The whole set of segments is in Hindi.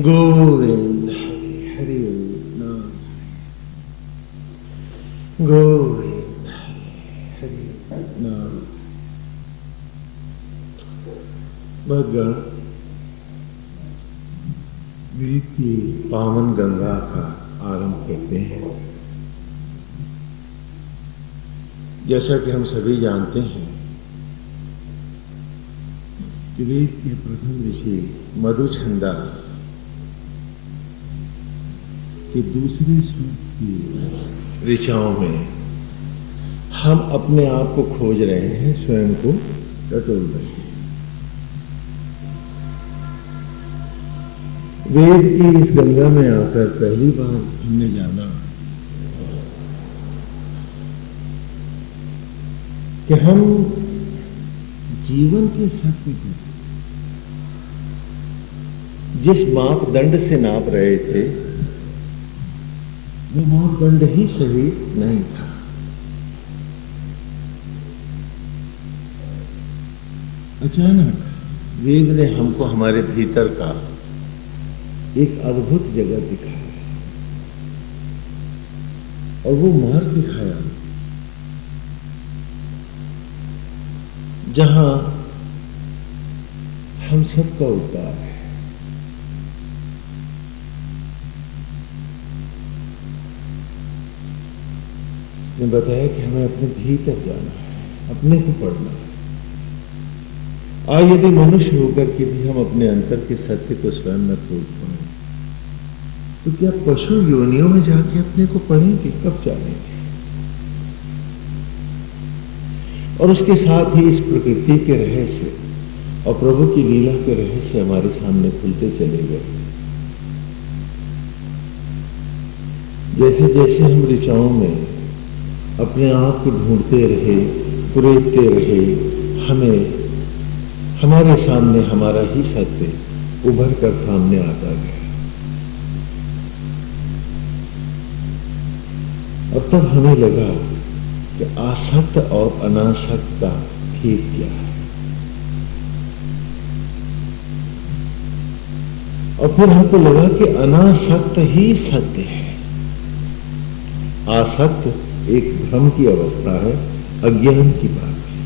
गोविंद हरि नाम, गोविंद हरि नाम। भगवान वेद की पावन गंगा का आरंभ करते हैं। जैसा कि हम सभी जानते हैं कि वेद के प्रथम ऋषि मधुछंदा के दूसरे सूक्त की ऋचाओं में हम अपने आप को खोज रहे हैं, स्वयं को टटोल रहे हैं। वेद की इस गंगा में आकर पहली बार हमने जाना कि हम जीवन के सत्य को जिस मापदंड से नाप रहे थे वो मापदंड ही सही नहीं था। अचानक वेद ने हमको हमारे भीतर का एक अद्भुत जगत दिखाया और वो मार्ग दिखाया जहां हम सबका उद्धार है। उसने बताया कि हमें अपने भीतर जाना है, अपने को पढ़ना है। यदि मनुष्य होकर के भी हम अपने अंतर के सत्य को स्वयं न खोज पाए तो क्या पशु योनियों में जाके अपने को पढ़ेंगे? कब जानेंगे? और उसके साथ ही इस प्रकृति के रहस्य और प्रभु की लीला के रहस्य हमारे सामने खुलते चले गए। जैसे जैसे हम ऋचाओं में अपने आप को ढूंढते रहे, कुरेदते रहे, हमारे सामने हमारा ही सत्य उभर कर सामने आता गया। और तब हमें लगा कि आसक्त और अनासक्त का भेद क्या है। और फिर हमको लगा कि अनासक्त ही सत्य है। आसक्त एक भ्रम की अवस्था है, अज्ञान की बात है।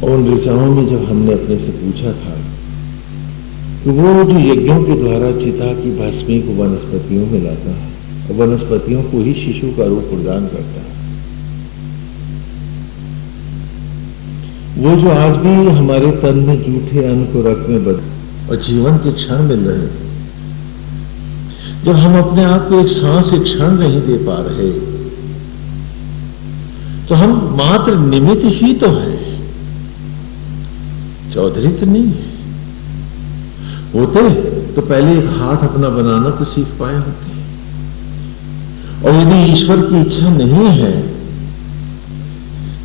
और उन ऋचाओं में जब हमने अपने से पूछा था कि वो जो यज्ञों के द्वारा चिता की भस्मी को वनस्पतियों में लाता है और वनस्पतियों को ही शिशु का रूप प्रदान करता है, वो जो आज भी हमारे तन में जूठे अन्न को रक्त में बदल और जीवन के क्षण मिल रहे हैं, जब हम अपने आप को एक सांस एक क्षण नहीं दे पा रहे तो हम मात्र निमित्त ही तो है, चौधरी तो नहीं है। होते तो पहले एक हाथ अपना बनाना तो सीख पाए होते। और यदि ईश्वर की इच्छा नहीं है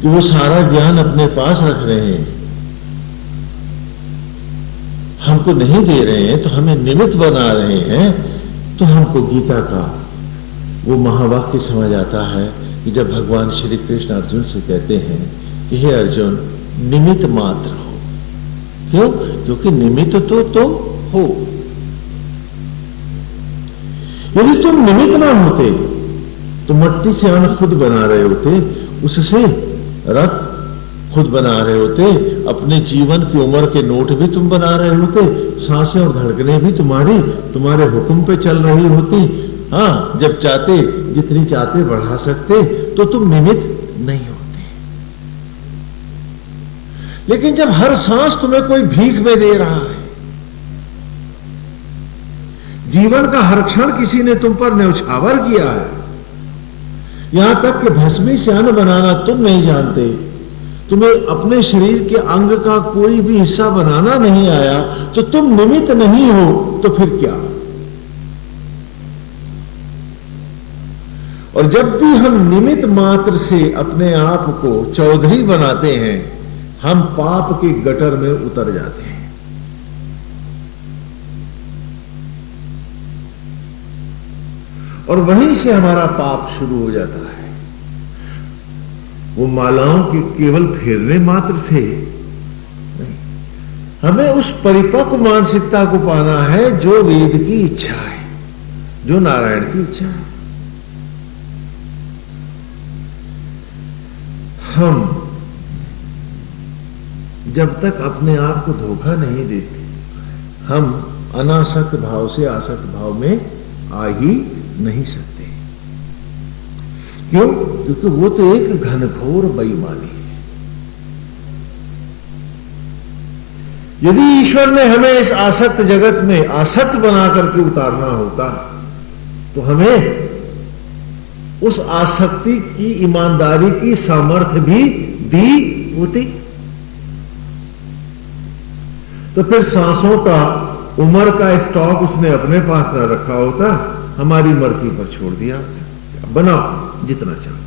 कि वो सारा ज्ञान अपने पास रख रहे हैं, हमको नहीं दे रहे हैं, तो हमें निमित्त बना रहे हैं, तो हमको गीता का वो महावाक्य समझ आता है कि जब भगवान श्री कृष्ण अर्जुन से कहते हैं कि हे अर्जुन, निमित्त मात्र हो। क्यों? क्योंकि निमित्त तो तुम हो। यदि तुम निमित्त ना होते तो मट्टी से अन्न खुद बना रहे होते, उससे रक्त खुद बना रहे होते, अपने जीवन की उम्र के नोट भी तुम बना रहे होते, सांसें और धड़कनें भी तुम्हारे हुक्म पे चल रही होती। हाँ, जब चाहते जितनी चाहते बढ़ा सकते, तो तुम निमित्त नहीं होते। लेकिन जब हर सांस तुम्हें कोई भीख में दे रहा है, जीवन का हर क्षण किसी ने तुम पर न्यौछावर किया है, यहां तक कि भस्मी से अन्न बनाना तुम नहीं जानते, तुम्हें अपने शरीर के अंग का कोई भी हिस्सा बनाना नहीं आया, तो तुम निमित्त नहीं हो, तो फिर क्या? और जब भी हम निमित्त मात्र से अपने आप को चौधरी बनाते हैं, हम पाप के गटर में उतर जाते हैं। और वहीं से हमारा पाप शुरू हो जाता है। वो मालाओं के केवल फेरने मात्र से नहीं, हमें उस परिपक्व मानसिकता को पाना है जो वेद की इच्छा है, जो नारायण की इच्छा है। हम जब तक अपने आप को धोखा नहीं देते, हम अनासक्त भाव से आसक्त भाव में आ ही नहीं सकते। क्यों? क्योंकि वो तो एक घनघोर बेईमानी है। यदि ईश्वर ने हमें इस आसक्त जगत में आसक्त बना करके उतारना होता तो हमें उस आसक्ति की ईमानदारी की सामर्थ्य भी दी होती। तो फिर सांसों का, उम्र का स्टॉक उसने अपने पास न रखा होता, हमारी मर्जी पर छोड़ दिया होता, बनाओ जितना चाहो।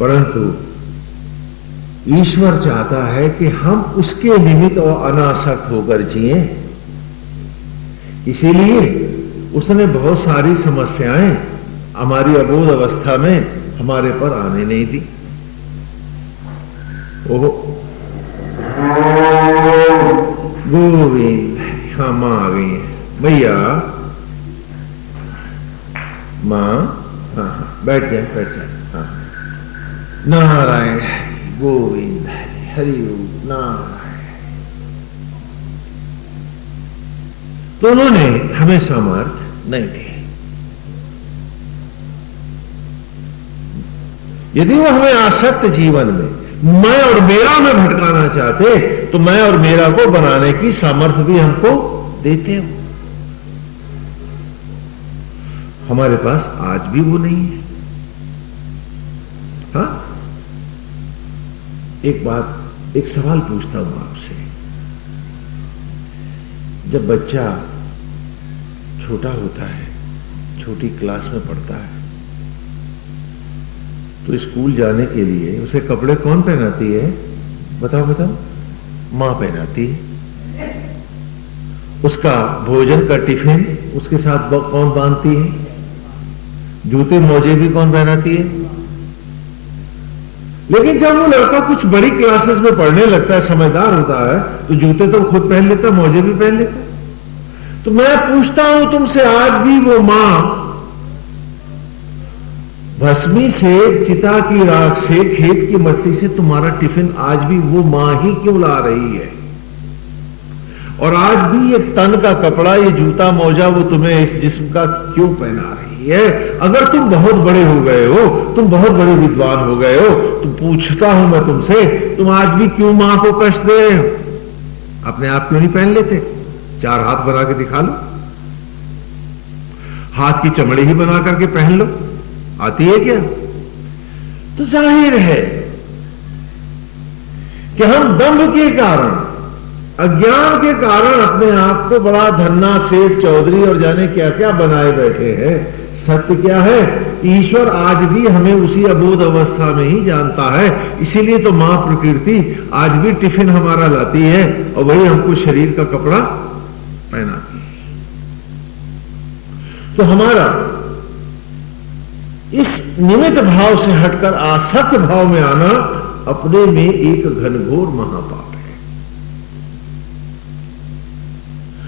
परंतु ईश्वर चाहता है कि हम उसके निमित्त और अनासक्त होकर जिए। इसीलिए उसने बहुत सारी समस्याएं हमारी अबोध अवस्था में हमारे पर आने नहीं दी। ओहो गोविंद, हाँ मां आ गई है भैया, मां, हाँ हाँ बैठ जाए बैठ जाए। हाँ नारायण गोविंद हरि ओम नारायण। तो उन्होंने हमें सामर्थ्य नहीं दी। यदि वो हमें आसक्त जीवन में मैं और मेरा में भटकाना चाहते तो मैं और मेरा को बनाने की सामर्थ्य भी हमको देते हो। हमारे पास आज भी वो नहीं है। हाँ, एक बात, एक सवाल पूछता हूं आपसे। जब बच्चा छोटा होता है, छोटी क्लास में पढ़ता है, तो स्कूल जाने के लिए उसे कपड़े कौन पहनाती है? बताओ बताओ। मां पहनाती है। उसका भोजन का टिफिन उसके साथ कौन बांधती है? जूते मोजे भी कौन पहनाती है? लेकिन जब वो लड़का कुछ बड़ी क्लासेस में पढ़ने लगता है, समझदार होता है, तो जूते तो खुद पहन लेता, मोजे भी पहन लेता। तो मैं पूछता हूं तुमसे, आज भी वो मां भस्मी से, चिता की राख से, खेत की मट्टी से तुम्हारा टिफिन आज भी वो मां ही क्यों ला रही है? और आज भी एक तन का कपड़ा, ये जूता मोजा वो तुम्हें इस जिस्म का क्यों पहना रही है? अगर तुम बहुत बड़े हो गए हो, तुम बहुत बड़े विद्वान हो गए हो, तो पूछता हूं मैं तुमसे, तुम आज भी क्यों मां को कष्ट दे रहे हो? अपने आप क्यों नहीं पहन लेते? 4 हाथ बना के दिखा लो, हाथ की चमड़ी ही बना करके पहन लो। आती है क्या? तो जाहिर है कि हम दंभ के कारण, अज्ञान के कारण अपने आप को बड़ा धन्ना, सेठ, चौधरी और जाने क्या क्या बनाए बैठे हैं। सत्य क्या है? ईश्वर आज भी हमें उसी अबोध अवस्था में ही जानता है। इसीलिए तो मां प्रकृति आज भी टिफिन हमारा लाती है और वही हमको शरीर का कपड़ा पहनाती है। तो हमारा इस निमित्त भाव से हटकर आसक्त भाव में आना अपने में एक घनघोर महापाप है।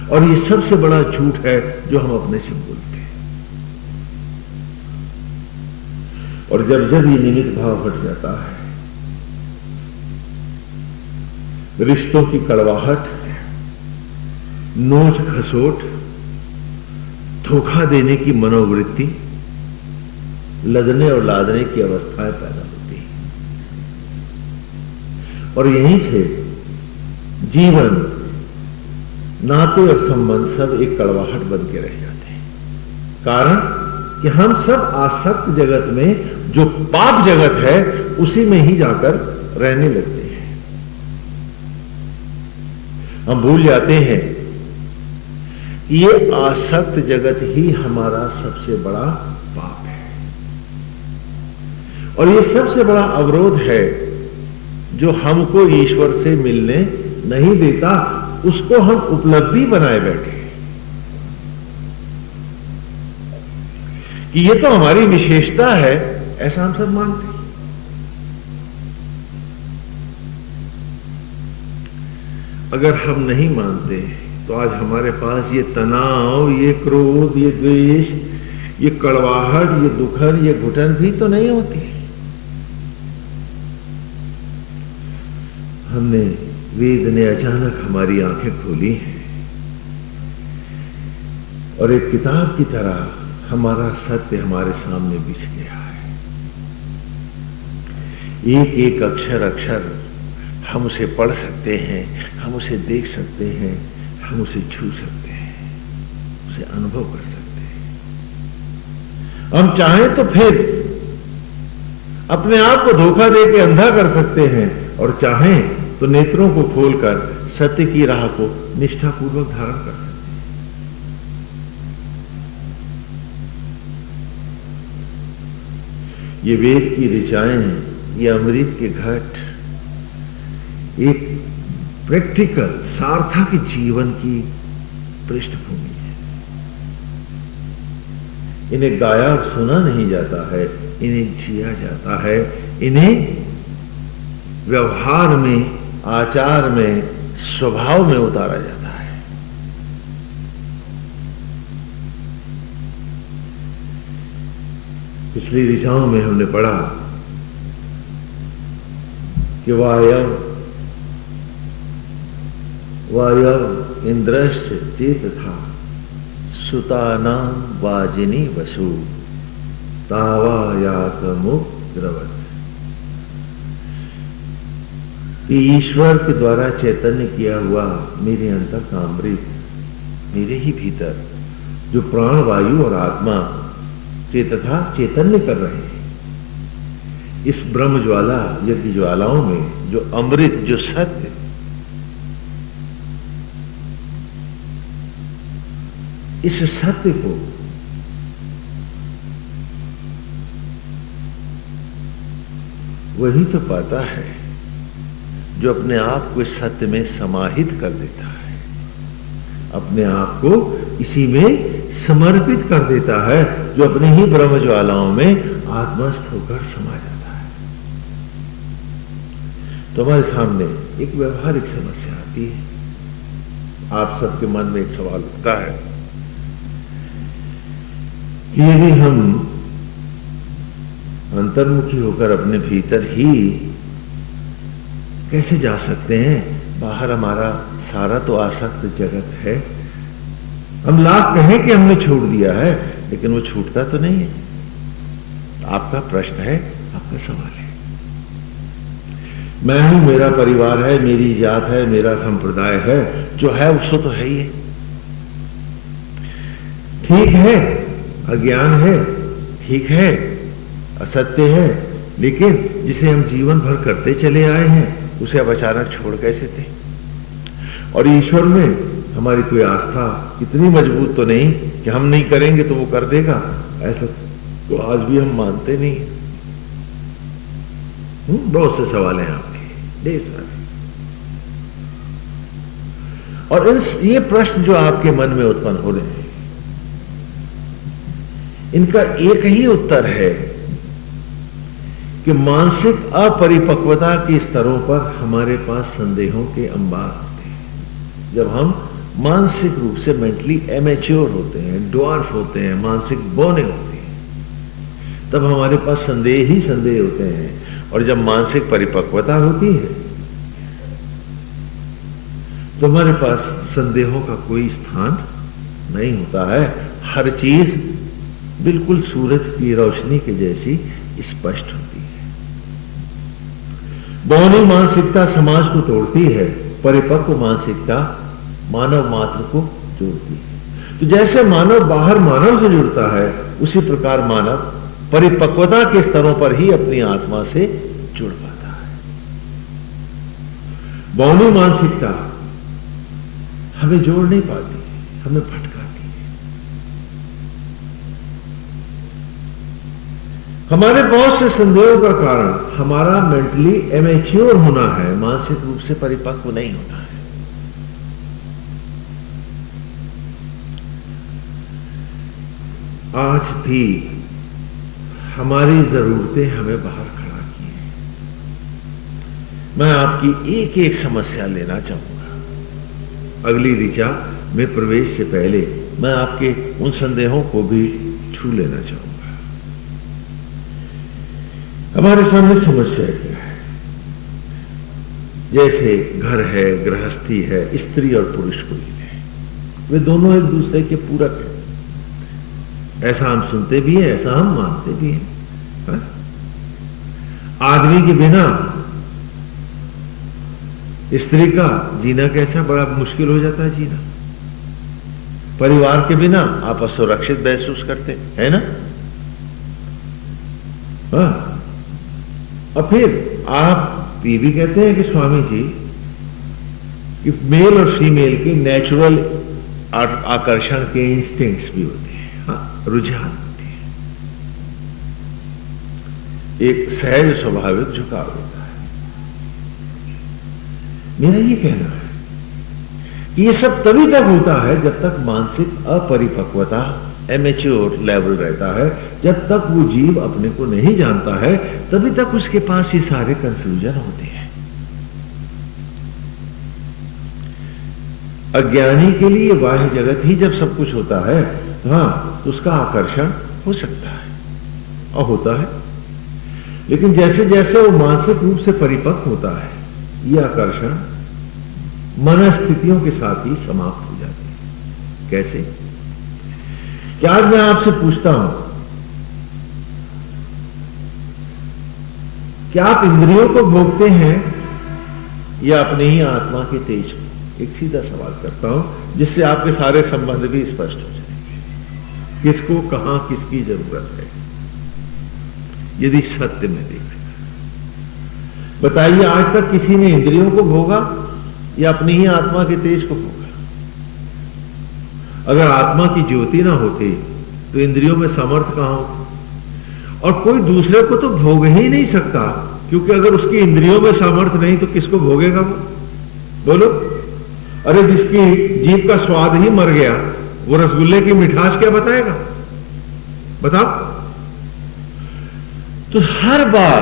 और ये सबसे बड़ा झूठ है जो हम अपने से बोलते हैं। और जब जब ये निमित्त भाव हट जाता है, रिश्तों की कड़वाहट, नोच खसोट, धोखा देने की मनोवृत्ति, लदने और लादने की अवस्थाएं पैदा होती हैं। और यहीं से जीवन, नाते और संबंध सब एक कड़वाहट बन के रह जाते हैं। कारण कि हम सब आसक्त जगत में, जो पाप जगत है, उसी में ही जाकर रहने लगते हैं। हम भूल जाते हैं कि ये आसक्त जगत ही हमारा सबसे बड़ा पाप है और ये सबसे बड़ा अवरोध है जो हमको ईश्वर से मिलने नहीं देता। उसको हम उपलब्धि बनाए बैठे कि ये तो हमारी विशेषता है, ऐसा हम सब मानते हैं। अगर हम नहीं मानते तो आज हमारे पास ये तनाव, ये क्रोध, ये द्वेष, ये कड़वाहट, ये दुखन, ये घुटन भी तो नहीं होती। हमने, वेद ने अचानक हमारी आंखें खोली हैं और एक किताब की तरह हमारा सत्य हमारे सामने बिछ गया है। एक एक अक्षर अक्षर हम उसे पढ़ सकते हैं, हम उसे देख सकते हैं, हम उसे छू सकते हैं, उसे अनुभव कर सकते हैं। हम चाहें तो फिर अपने आप को धोखा दे के अंधा कर सकते हैं और चाहें तो नेत्रों को खोलकर सत्य की राह को निष्ठापूर्वक धारण कर सकते हैं। ये वेद की ऋचाएं, ये अमृत के घट एक प्रैक्टिकल सार्थक जीवन की पृष्ठभूमि है। इन्हें गाया और सुना नहीं जाता है, इन्हें जिया जाता है, इन्हें व्यवहार में, आचार में, स्वभाव में उतारा जाता है। पिछली ऋचाओं में हमने पढ़ा कि वायव इंद्रश्च चेत था सुतानां वाजिनी वसु तावा यातमुग्रवत्। ईश्वर के द्वारा चैतन्य किया हुआ मेरे अंतर का अमृत, मेरे ही भीतर जो प्राण, वायु और आत्मा चेतथा चैतन्य कर रहे हैं, इस ब्रह्म ज्वाला, यज्ञ ज्वालाओं में जो अमृत, जो सत्य, इस सत्य को वही तो पाता है जो अपने आप को इस सत्य में समाहित कर देता है, अपने आप को इसी में समर्पित कर देता है, जो अपने ही ब्रह्म ज्वालाओं में आत्मस्थ होकर समा जाता है। तो हमारे सामने एक व्यवहारिक समस्या आती है। आप सबके मन में एक सवाल उठता है कि यदि हम अंतर्मुखी होकर अपने भीतर ही कैसे जा सकते हैं? बाहर हमारा सारा तो आसक्त जगत है। हम लाख कहें कि हमने छोड़ दिया है, लेकिन वो छूटता तो नहीं है। आपका प्रश्न है, आपका सवाल है। मैं हूं, मेरा परिवार है, मेरी जात है, मेरा संप्रदाय है, जो है उसको तो है ही है। ठीक है, अज्ञान है, ठीक है, असत्य है, लेकिन जिसे हम जीवन भर करते चले आए हैं, उसे अब अचानक छोड़ कैसे थे? और ईश्वर में हमारी कोई आस्था इतनी मजबूत तो नहीं कि हम नहीं करेंगे तो वो कर देगा, ऐसा तो आज भी हम मानते नहीं। बहुत से सवाल हैं आपके, ढेर सारे। और ये प्रश्न जो आपके मन में उत्पन्न हो रहे हैं, इनका एक ही उत्तर है कि मानसिक अपरिपक्वता के स्तरों पर हमारे पास संदेहों के अंबार होते हैं। जब हम मानसिक रूप से मेंटली एमेच्योर होते हैं, ड्वार्फ होते हैं, मानसिक बौने होते हैं, तब हमारे पास संदेह ही संदेह होते हैं। और जब मानसिक परिपक्वता होती है तो हमारे पास संदेहों का कोई स्थान नहीं होता है। हर चीज बिल्कुल सूरज की रोशनी के जैसी स्पष्ट होती है। बौनी मानसिकता समाज को तोड़ती है, परिपक्व मानसिकता मानव मात्र को जोड़ती है। तो जैसे मानव बाहर मानव से जुड़ता है, उसी प्रकार मानव परिपक्वता के स्तरों पर ही अपनी आत्मा से जुड़ पाता है। बौनी मानसिकता हमें जोड़ नहीं पाती, हमें भटकाती है। हमारे बहुत से संदेहों का कारण हमारा मेंटली एमेच्योर होना है, मानसिक रूप से परिपक्व नहीं होना है। आज भी हमारी जरूरतें हमें बाहर खड़ा की हैं। मैं आपकी एक एक समस्या लेना चाहूंगा। अगली ऋचा में प्रवेश से पहले मैं आपके उन संदेहों को भी छू लेना चाहूंगा। हमारे सामने समस्या क्या है? जैसे घर है, गृहस्थी है, स्त्री और पुरुष को ही है, वे दोनों एक दूसरे के पूरक हैं। ऐसा हम सुनते भी हैं, ऐसा हम मानते भी हैं। हा? आदमी के बिना स्त्री का जीना कैसा बड़ा मुश्किल हो जाता है जीना। परिवार के बिना आप असुरक्षित महसूस करते है ना। हाँ, और फिर आप ये भी कहते हैं कि स्वामी जी कि मेल और फीमेल के नेचुरल आकर्षण के इंस्टिंक्ट्स भी होते हैं। हाँ, रुझान होते हैं, एक सहज स्वाभाविक झुकाव होता है। मेरा ये कहना है कि ये सब तभी तक होता है जब तक मानसिक अपरिपक्वता, एमेच्योर लेवल रहता है। जब तक वो जीव अपने को नहीं जानता है, तभी तक उसके पास ये सारे कंफ्यूजन होते हैं। अज्ञानी के लिए बाह्य जगत ही जब सब कुछ होता है, हाँ, तो उसका आकर्षण हो सकता है और होता है। लेकिन जैसे जैसे वो मानसिक रूप से परिपक्व होता है, ये आकर्षण मनस्थितियों के साथ ही समाप्त हो जाते हैं। कैसे? क्या आज मैं आपसे पूछता हूं कि आप इंद्रियों को भोगते हैं या अपने ही आत्मा के तेज को? एक सीधा सवाल करता हूं जिससे आपके सारे संबंध भी स्पष्ट हो जाएंगे। किसको कहां किसकी जरूरत है, यदि सत्य में देखें। बताइए, आज तक किसी ने इंद्रियों को भोगा या अपनी ही आत्मा के तेज को भोगा? अगर आत्मा की ज्योति ना होती तो इंद्रियों में सामर्थ्य कहां होती? और कोई दूसरे को तो भोग ही नहीं सकता, क्योंकि अगर उसकी इंद्रियों में सामर्थ्य नहीं तो किसको भोगेगा वो? बोलो। अरे जिसकी जीभ का स्वाद ही मर गया, वो रसगुल्ले की मिठास क्या बताएगा? बताओ। तो हर बार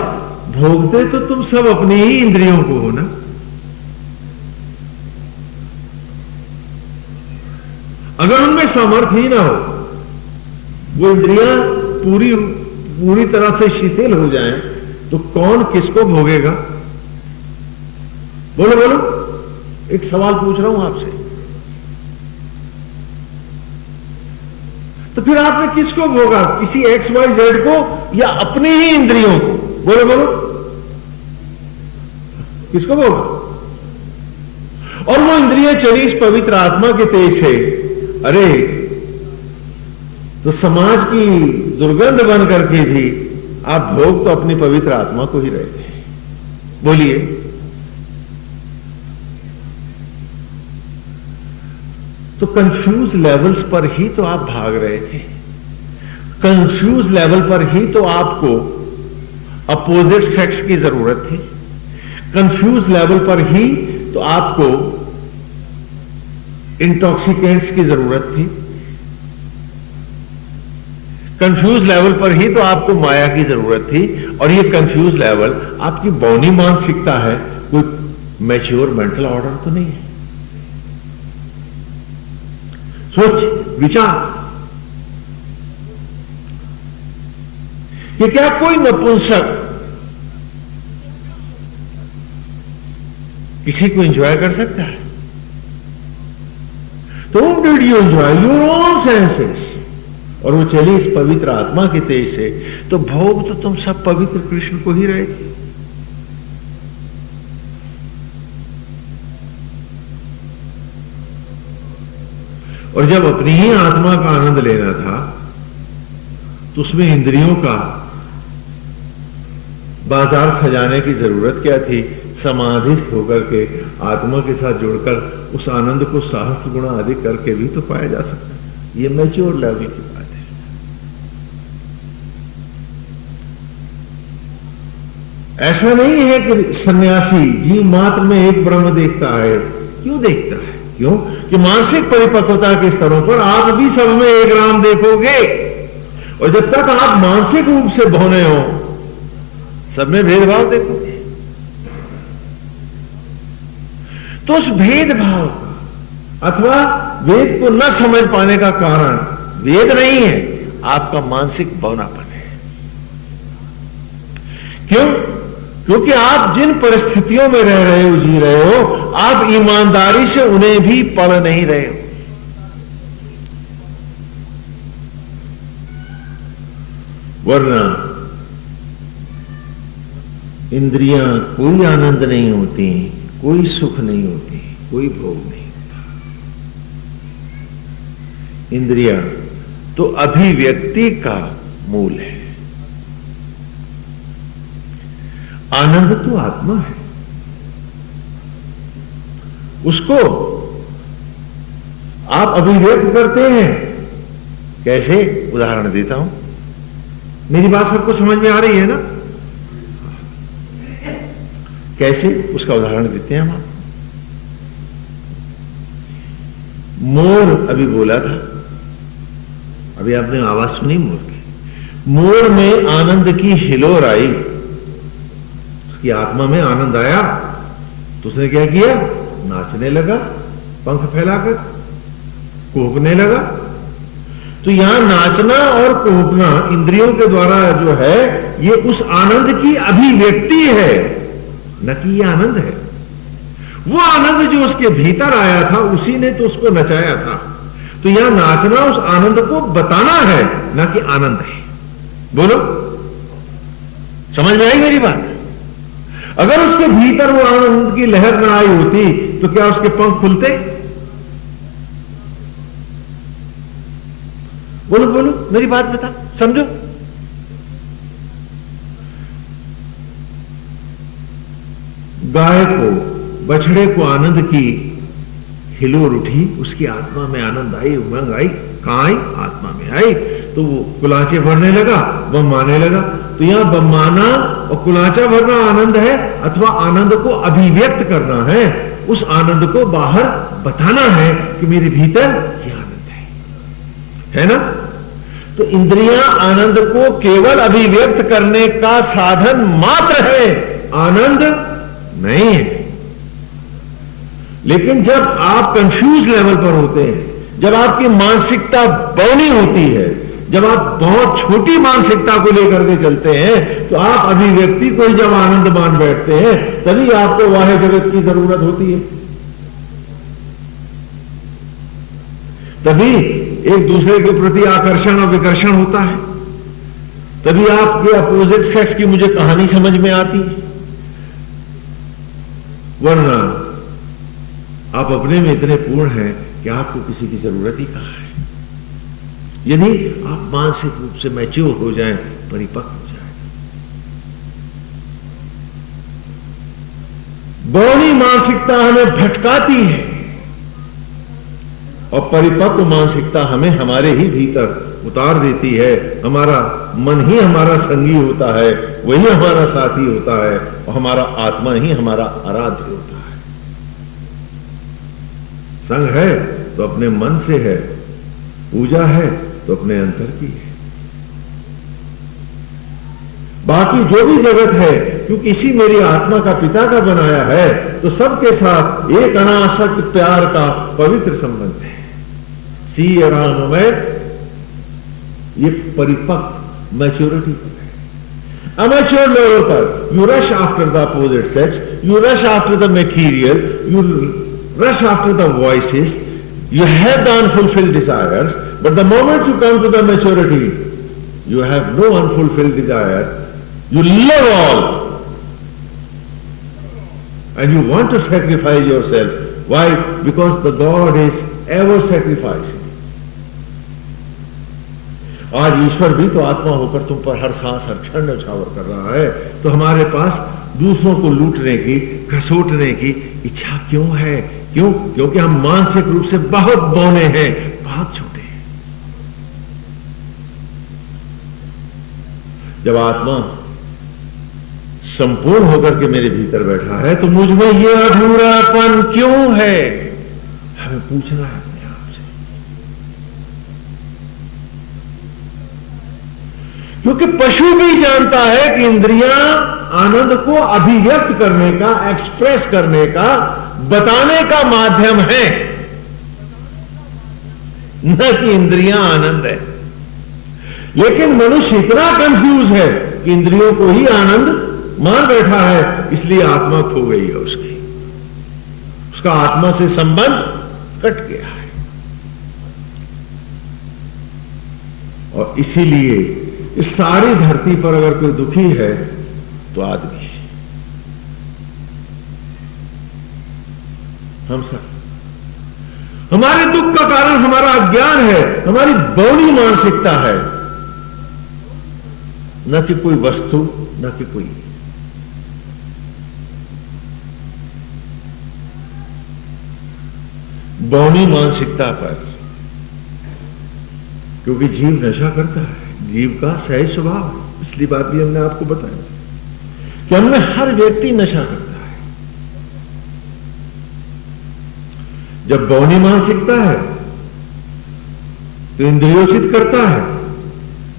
भोगते तो तुम सब अपनी ही इंद्रियों को हो ना। अगर उनमें सामर्थ्य ही ना हो, वो इंद्रियां पूरी तरह से शिथिल हो जाएं, तो कौन किसको भोगेगा? बोलो बोलो, एक सवाल पूछ रहा हूं आपसे। तो फिर आपने किसको भोगा? किसी XYZ को या अपनी ही इंद्रियों को? बोलो बोलो, किसको भोगा? और वो इंद्रियां चली इस पवित्र आत्मा के तेज से, अरे तो समाज की दुर्गंध बन करके भी आप भोग तो अपनी पवित्र आत्मा को ही रहे थे। बोलिए। तो कंफ्यूज लेवल्स पर ही तो आप भाग रहे थे। कंफ्यूज लेवल पर ही तो आपको अपोजिट सेक्स की जरूरत थी। कंफ्यूज लेवल पर ही तो आपको इंटॉक्सिकेंट्स की जरूरत थी। कंफ्यूज लेवल पर ही तो आपको माया की जरूरत थी। और ये कंफ्यूज लेवल आपकी बौनी मानसिकता है, कोई मैच्योर मेंटल ऑर्डर तो नहीं है। सोच विचार कि क्या कोई नपुंसक किसी को एंजॉय कर सकता है? तो did you enjoy your own senses? और वो चली इस पवित्र आत्मा के तेज से, तो भोग तो तुम सब पवित्र कृष्ण को ही रहे थे। और जब अपनी ही आत्मा का आनंद लेना था, तो उसमें इंद्रियों का बाजार सजाने की जरूरत क्या थी? समाधिस्थ होकर के आत्मा के साथ जुड़कर उस आनंद को सहस्त्र गुणा अधिक करके भी तो पाया जा सकता है। ये मैच्योर लेवल की बात है। ऐसा नहीं है कि सन्यासी जीव मात्र में एक ब्रह्म देखता है। क्यों देखता है? क्यों कि मानसिक परिपक्वता के स्तरों पर आप भी सब में एक राम देखोगे। और जब तक आप मानसिक रूप से भौने हो, सब में भेदभाव देखोगे। तो उस भेदभाव का अथवा वेद को न समझ पाने का कारण वेद नहीं है, आपका मानसिक बौनापन है। क्यों? क्योंकि आप जिन परिस्थितियों में रह रहे हो, जी रहे हो, आप ईमानदारी से उन्हें भी पढ़ नहीं रहे हो। वरना इंद्रियां कोई आनंद नहीं होती, कोई सुख नहीं होती, कोई भोग नहीं होता। इंद्रियां तो अभिव्यक्ति का मूल है, आनंद तो आत्मा है। उसको आप अभिव्यक्त करते हैं। कैसे? उदाहरण देता हूं। मेरी बात सबको समझ में आ रही है ना? कैसे? उसका उदाहरण देते हैं हम आपको। मोर अभी बोला था, अभी आपने आवाज सुनी मोर की। मोर में आनंद की हिलोर आई, उसकी आत्मा में आनंद आया, तो उसने क्या किया? नाचने लगा, पंख फैलाकर कूकने लगा। तो यहां नाचना और कूकना इंद्रियों के द्वारा जो है, ये उस आनंद की अभिव्यक्ति है, न कि ये आनंद है। वो आनंद जो उसके भीतर आया था, उसी ने तो उसको नचाया था। तो यहां नाचना उस आनंद को बताना है, न कि आनंद है। बोलो, समझ में आई मेरी बात? अगर उसके भीतर वो आनंद की लहर ना आई होती तो क्या उसके पंख खुलते? बोलो बोलो, मेरी बात बता, समझो। गाय को, बछड़े को आनंद की हिलोर उठी, उसकी आत्मा में आनंद आई, उमंग आई। कहां आई? आत्मा में आई। तो वो कुलाचे भरने लगा, बम्माने लगा। तो यहां बम्माना और कुलाचा भरना आनंद है, अथवा आनंद को अभिव्यक्त करना है, उस आनंद को बाहर बताना है कि मेरे भीतर ये आनंद है ना? तो इंद्रियां आनंद को केवल अभिव्यक्त करने का साधन मात्र है, आनंद नहीं है। लेकिन जब आप कंफ्यूज लेवल पर होते हैं, जब आपकी मानसिकता बौनी होती है, जब आप बहुत छोटी मानसिकता को लेकर के चलते हैं, तो आप अभिव्यक्ति को ही जब आनंद मान बैठते हैं, तभी आपको बाह्य जगत की जरूरत होती है। तभी एक दूसरे के प्रति आकर्षण और विकर्षण होता है। तभी आपके अपोजिट सेक्स की मुझे कहानी समझ में आती है। वरना आप अपने में इतने पूर्ण हैं कि आपको किसी की जरूरत ही कहां है। यदि आप मानसिक रूप से मैच्योर हो जाएं, परिपक्व हो जाएं। बौनी मानसिकता हमें भटकाती है और परिपक्व मानसिकता हमें हमारे ही भीतर उतार देती है। हमारा मन ही हमारा संगी होता है, वही हमारा साथी होता है, और हमारा आत्मा ही हमारा आराध्य होता है। संग है तो अपने मन से है, पूजा है तो अपने अंतर की है। बाकी जो भी जगत है, क्योंकि इसी मेरी आत्मा का पिता का बनाया है, तो सबके साथ एक अनासक्त प्यार का पवित्र संबंध है। सी राम में ये परिपक्व मैच्योरिटी पर है। अमेच्योर लेवल पर you rush after the opposite sex, you rush after the material, you rush after the voices, you have the unfulfilled desires, but the moment you come to the maturity, you have no unfulfilled desire, you love all, and you want to sacrifice yourself. Why? Because the God is ever sacrificing. आज ईश्वर भी तो आत्मा होकर तुम पर हर सांस हर क्षण न्यौछावर कर रहा है, तो हमारे पास दूसरों को लूटने की, घसोटने की इच्छा क्यों है? क्यों? क्योंकि हम मानसिक रूप से बहुत बौने हैं, बहुत छोटे हैं। जब आत्मा संपूर्ण होकर के मेरे भीतर बैठा है, तो मुझ में ये अधूरापन क्यों है? हमें पूछना है अपने आप से। क्योंकि पशु भी जानता है कि इंद्रियां आनंद को अभिव्यक्त करने का, एक्सप्रेस करने का, बताने का माध्यम है। न कि इंद्रियां आनंद है। लेकिन मनुष्य इतना कंफ्यूज है कि इंद्रियों को ही आनंद मान बैठा है, इसलिए आत्मा खो गई है उसकी, उसका आत्मा से संबंध कट गया है। और इसीलिए इस सारी धरती पर अगर कोई दुखी है तो आदमी है, हम सब। हमारे दुख का कारण हमारा अज्ञान है, हमारी बौनी मानसिकता है, न कि कोई वस्तु, न कि कोई। बौनी मानसिकता पर, क्योंकि जीव नशा करता है, जीव का सहज स्वभाव है। पिछली बात भी हमने आपको बताया कि हमने हर व्यक्ति नशा करता है। जब बौनी मानसिकता है तो इंद्रियोचित करता है,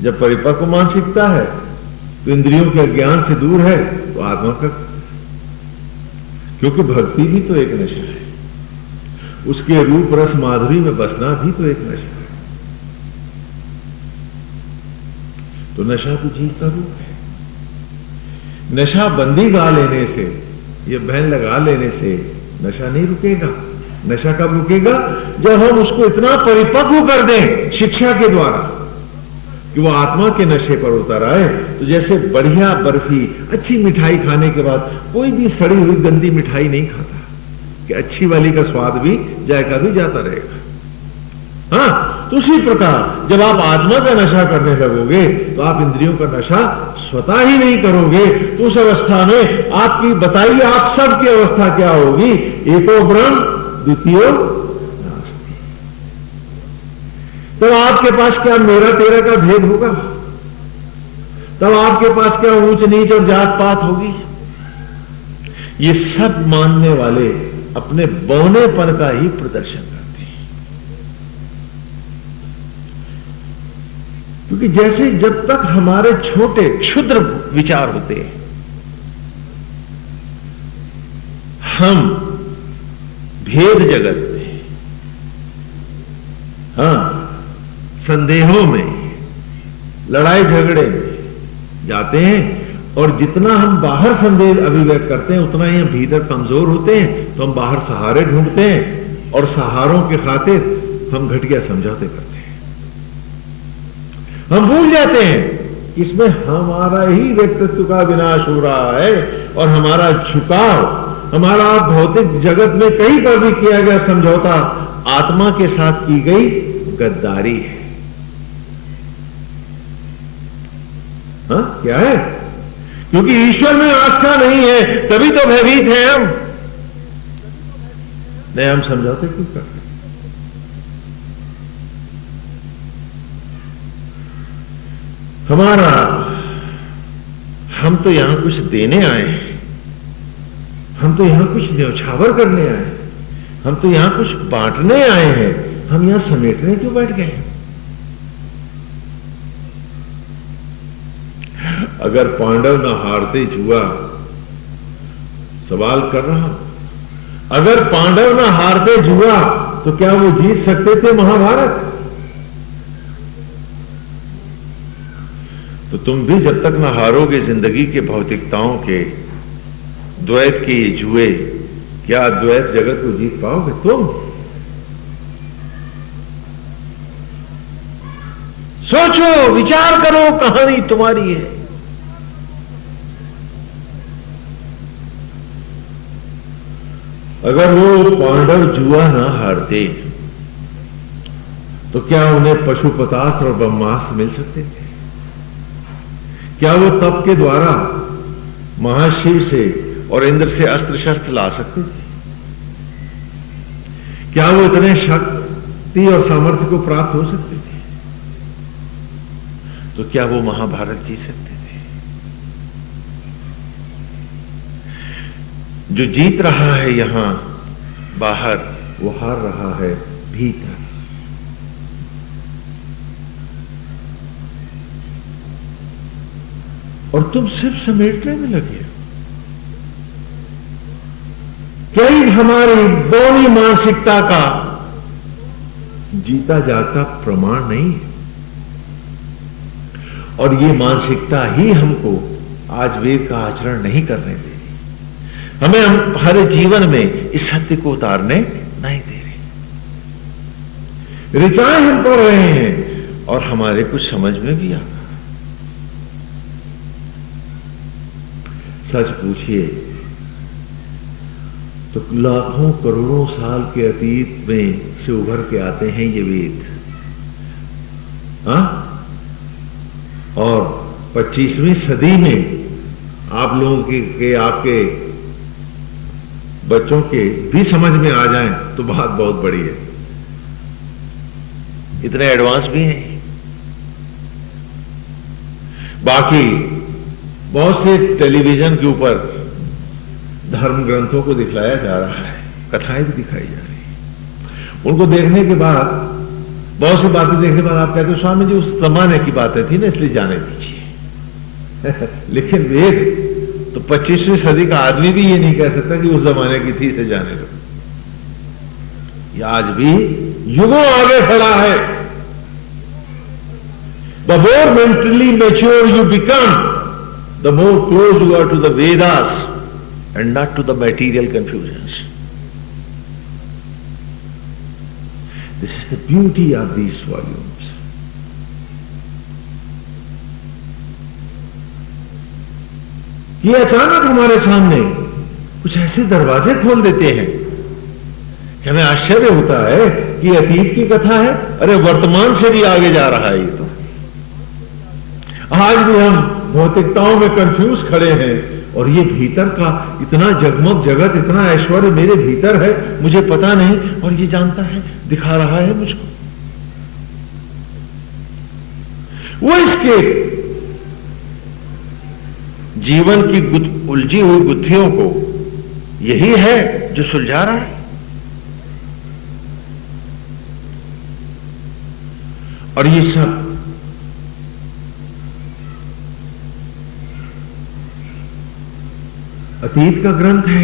जब परिपक्व मानसिकता है तो इंद्रियों के अज्ञान से दूर है तो आत्मा का। क्योंकि भक्ति भी तो एक नशा है, उसके रूप रस माधुरी में बसना भी तो एक नशा है। तो नशा तो जीव का रूप है। नशा बंदी गा लेने से, ये बहन लगा लेने से नशा नहीं रुकेगा। नशा कब रुकेगा? जब हम उसको इतना परिपक्व कर दें शिक्षा के द्वारा कि वो आत्मा के नशे पर उतर आए। तो जैसे बढ़िया बर्फी, अच्छी मिठाई खाने के बाद कोई भी सड़ी हुई गंदी मिठाई नहीं खाता, कि अच्छी वाली का स्वाद भी, जायका भी जाता रहेगा। हाँ, तो उसी प्रकार जब आप आत्मा का नशा करने लगोगे तो आप इंद्रियों का नशा स्वतः ही नहीं करोगे। तो उस अवस्था में आपकी, बताइए आप सबकी अवस्था क्या होगी? एको ब्रह्म द्वितीय नास्ति। तो आपके पास क्या मेरा तेरा का भेद होगा? तब आपके पास क्या ऊंच नीच और जात पात होगी? ये सब मानने वाले अपने बौनेपन का ही प्रदर्शन करते हैं। क्योंकि जैसे जब तक हमारे छोटे क्षुद्र विचार होते हैं, हम भेद जगत में, हाँ, संदेहों में, लड़ाई झगड़े में जाते हैं, और जितना हम बाहर संदेह अभिव्यक्त करते हैं उतना ही हम भीतर कमजोर होते हैं। तो हम बाहर सहारे ढूंढते हैं और सहारों के खातिर हम घटिया समझौते करते हैं। हम भूल जाते हैं इसमें हमारा ही व्यक्तित्व का विनाश हो रहा है, और हमारा झुकाव, हमारा भौतिक जगत में कहीं पर भी किया गया समझौता आत्मा के साथ की गई गद्दारी है। हाँ, क्या है? क्योंकि ईश्वर में आस्था नहीं है, तभी तो भयभीत हैं हम। नहीं, हम समझौते क्यों करते? हमारा, हम तो यहां कुछ देने आए हैं, हम तो यहां कुछ न्यौछावर करने आए हैं, हम तो यहां कुछ बांटने आए हैं, हम यहां समेटने क्यों बैठ गए? अगर पांडव ना हारते जुआ, सवाल कर रहा हूं, अगर पांडव ना हारते जुआ तो क्या वो जीत सकते थे महाभारत? तो तुम भी जब तक ना हारोगे जिंदगी के भौतिकताओं के, द्वैत के ये जुए, क्या द्वैत जगत को जीत पाओगे तुम? सोचो, विचार करो, कहानी तुम्हारी है। अगर वो पांडव जुआ ना हारते तो क्या उन्हें पशुपतास्त्र और ब्रह्मास्त्र मिल सकते थे? क्या वो तप के द्वारा महाशिव से और इंद्र से अस्त्र शस्त्र ला सकते थे? क्या वो इतने शक्ति और सामर्थ्य को प्राप्त हो सकते थे? तो क्या वो महाभारत जीत सकते थे? जो जीत रहा है यहां बाहर, वो हार रहा है भीतर। और तुम सिर्फ समेटने में लगे। कई हमारी बौनी मानसिकता का जीता जागता प्रमाण नहीं है। और ये मानसिकता ही हमको आज वेद का आचरण नहीं करने दे रही, हमें हम हर जीवन में इस सत्य को उतारने नहीं दे रही। ऋचाएं हम पढ़ रहे हैं और हमारे कुछ समझ में भी आता है। सच पूछिए तो लाखों करोड़ों साल के अतीत में से उभर के आते हैं ये वेद, हाँ? और 25वीं सदी में आप लोगों के आपके बच्चों के भी समझ में आ जाएं तो बात बहुत बड़ी है। इतने एडवांस भी हैं। बाकी बहुत से टेलीविजन के ऊपर धर्म ग्रंथों को दिखलाया जा रहा है, कथाएं भी दिखाई जा रही हैं। उनको देखने के बाद, बहुत सी बातें देखने के बाद आप कहते हो स्वामी जी उस जमाने की बातें थी ना, इसलिए जाने दीजिए। लेकिन वेद तो 25वीं सदी का आदमी भी ये नहीं कह सकता कि उस जमाने की थी, इसे जाने दो। ये आज भी युगों आगे खड़ा है। The more mentally mature you become, the more close you are to the Vedas and not to the material confusions. This is the beauty of these volumes. ये अचानक हमारे सामने कुछ ऐसे दरवाजे खोल देते हैं कि हमें आश्चर्य होता है कि अतीत की कथा है, अरे वर्तमान से भी आगे जा रहा है। ये तो आज भी हम भौतिकताओं में कंफ्यूज खड़े हैं और ये भीतर का इतना जगमग जगत, इतना ऐश्वर्य मेरे भीतर है, मुझे पता नहीं, और ये जानता है, दिखा रहा है मुझको। वो इसके जीवन की उलझी हुई गुत्थियों को यही है जो सुलझा रहा है। और ये सब अतीत का ग्रंथ है,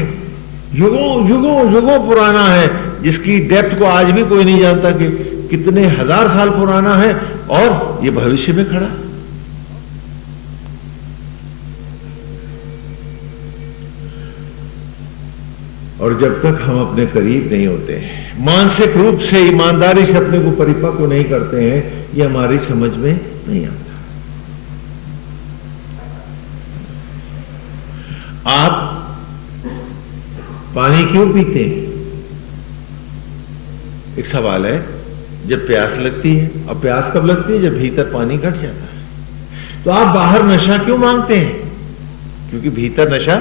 युगों युगों युगों पुराना है, जिसकी डेप्थ को आज भी कोई नहीं जानता कि कितने हजार साल पुराना है, और ये भविष्य में खड़ा। और जब तक हम अपने करीब नहीं होते हैं, मानसिक रूप से ईमानदारी से अपने को परिपक्व नहीं करते हैं, ये हमारी समझ में नहीं आता। आप पानी क्यों पीते हैं? एक सवाल है। जब प्यास लगती है, और प्यास कब लगती है? जब भीतर पानी घट जाता है। तो आप बाहर नशा क्यों मांगते हैं? क्योंकि भीतर नशा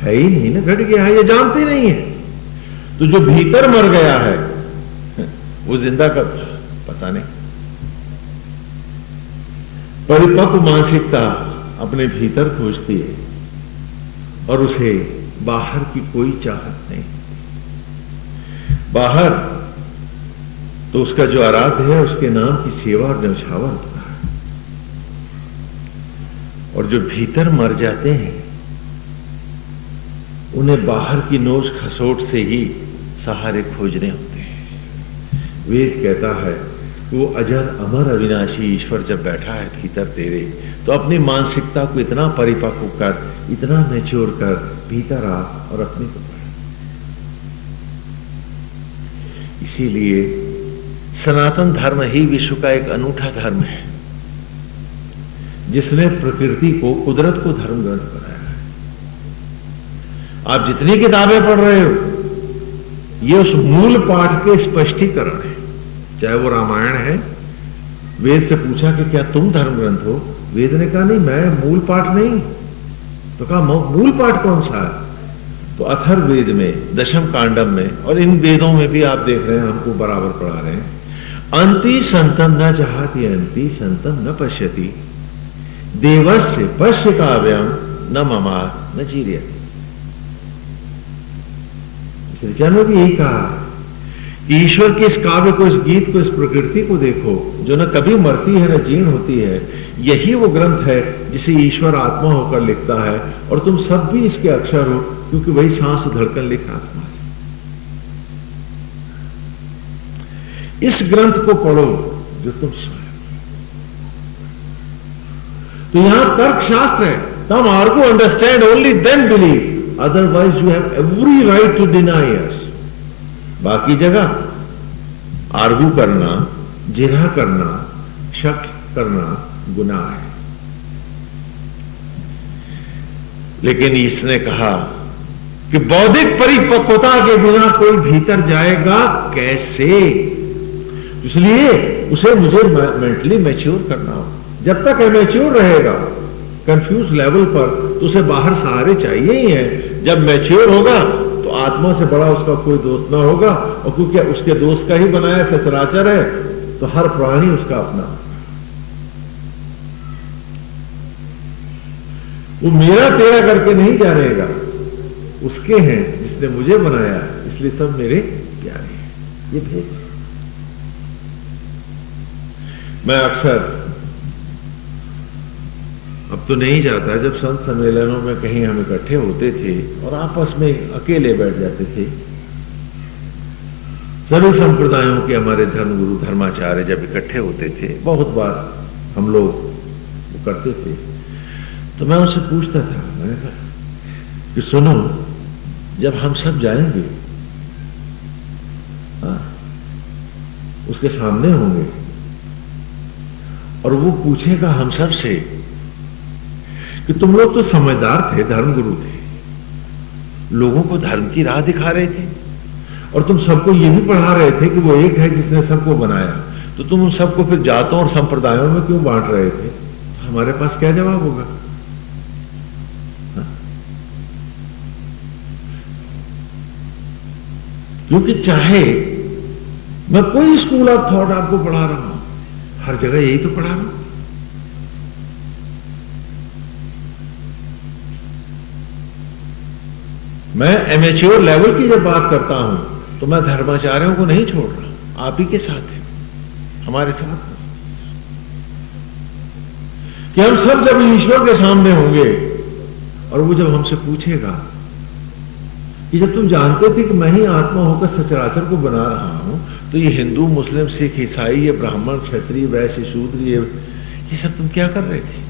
है ही नहीं ना, घट गया है, ये जानते ही नहीं है। तो जो भीतर मर गया है वो जिंदा कब था पता नहीं। परिपक्व मानसिकता अपने भीतर खोजती है और उसे बाहर की कोई चाहत नहीं। बाहर तो उसका जो आराध्य है उसके नाम की सेवा और न्यौछावर होता है, और जो भीतर मर जाते हैं उन्हें बाहर की नोच खसोट से ही सहारे खोजने होते हैं। वेद कहता है वो अजर अमर अविनाशी ईश्वर जब बैठा है भीतर तेरे, तो अपनी मानसिकता को इतना परिपक्व कर, इतना मैच्योर कर, भीतर आ और अपने को पढ़। इसीलिए सनातन धर्म ही विश्व का एक अनूठा धर्म है, जिसने प्रकृति को, कुदरत को धर्म ग्रंथ बनाया है। आप जितनी किताबें पढ़ रहे हो, ये उस मूल पाठ के स्पष्टीकरण है। चाहे वो रामायण है, वेद से पूछा कि क्या तुम धर्म ग्रंथ हो? वेद ने कहा नहीं, मैं मूल पाठ नहीं। तो कहा मूल पाठ कौन सा है? तो अथर्ववेद में, दशम कांडम में, और इन वेदों में भी आप देख रहे हैं, हमको बराबर पढ़ा रहे हैं, अंति संतम न चाहती, अंति संतम न पश्यति, देवस्य पश्य काव्यम न ममा न चीर्यति। इस ऋचा ने भी यही कहा कि ईश्वर के इस काव्य को, इस गीत को, इस प्रकृति को देखो, जो न कभी मरती है न जीर्ण होती है। यही वो ग्रंथ है जिसे ईश्वर आत्मा होकर लिखता है, और तुम सब भी इसके अक्षर हो, क्योंकि वही सांस धड़कन लिख आत्मा है। इस ग्रंथ को पढ़ो जो तुम स्वयं। तो यहां तर्क शास्त्र है, तुम argue, understand, only then believe, otherwise you have every right to deny us. बाकी जगह आर्गू करना, जिरह करना, शक करना गुनाह है। लेकिन इसने कहा कि बौद्धिक परिपक्वता के बिना कोई भीतर जाएगा कैसे? इसलिए उसे मुझे मेंटली मैच्योर करना हो। जब तक मैच्योर रहेगा कंफ्यूज लेवल पर, तो उसे बाहर सहारे चाहिए ही है। जब मैच्योर होगा तो आत्मा से बड़ा उसका कोई दोस्त ना होगा, और क्योंकि उसके दोस्त का ही बनाया सचराचर है, तो हर प्राणी उसका अपना। वो मेरा तेरा करके नहीं जानेगा, उसके हैं जिसने मुझे बनाया, इसलिए सब मेरे प्यारे हैं। ये भेद है। मैं अक्सर, अब तो नहीं जाता, जब संत सम्मेलनों में कहीं हम इकट्ठे होते थे और आपस में अकेले बैठ जाते थे, सभी संप्रदायों के हमारे धर्मगुरु धर्माचार्य जब इकट्ठे होते थे, बहुत बार हम लोग वो करते थे, तो मैं उनसे पूछता था, मैंने कहा कि सुनो, जब हम सब जाएंगे, उसके सामने होंगे और वो पूछेगा हम सब से कि तुम लोग तो समझदार थे, धर्मगुरु थे, लोगों को धर्म की राह दिखा रहे थे, और तुम सबको ये भी पढ़ा रहे थे कि वो एक है जिसने सबको बनाया, तो तुम उन सबको फिर जातों और संप्रदायों में क्यों बांट रहे थे? हमारे पास क्या जवाब होगा? क्योंकि चाहे मैं कोई स्कूल ऑफ थॉट आपको पढ़ा रहा हूं, हर जगह यही तो पढ़ा रहा हूं। मैं एमेच्योर लेवल की जब बात करता हूं तो मैं धर्माचार्यों को नहीं छोड़ रहा, आप ही के साथ है, हमारे साथ है। कि हम सब जब ईश्वर के सामने होंगे और वो जब हमसे पूछेगा कि जब तुम जानते थे कि मैं ही आत्मा होकर सचराचर को बना रहा हूं, तो ये हिंदू, मुस्लिम, सिख, ईसाई, ये ब्राह्मण, क्षत्रिय, वैश्य, शूद्र, ये सब तुम क्या कर रहे थे?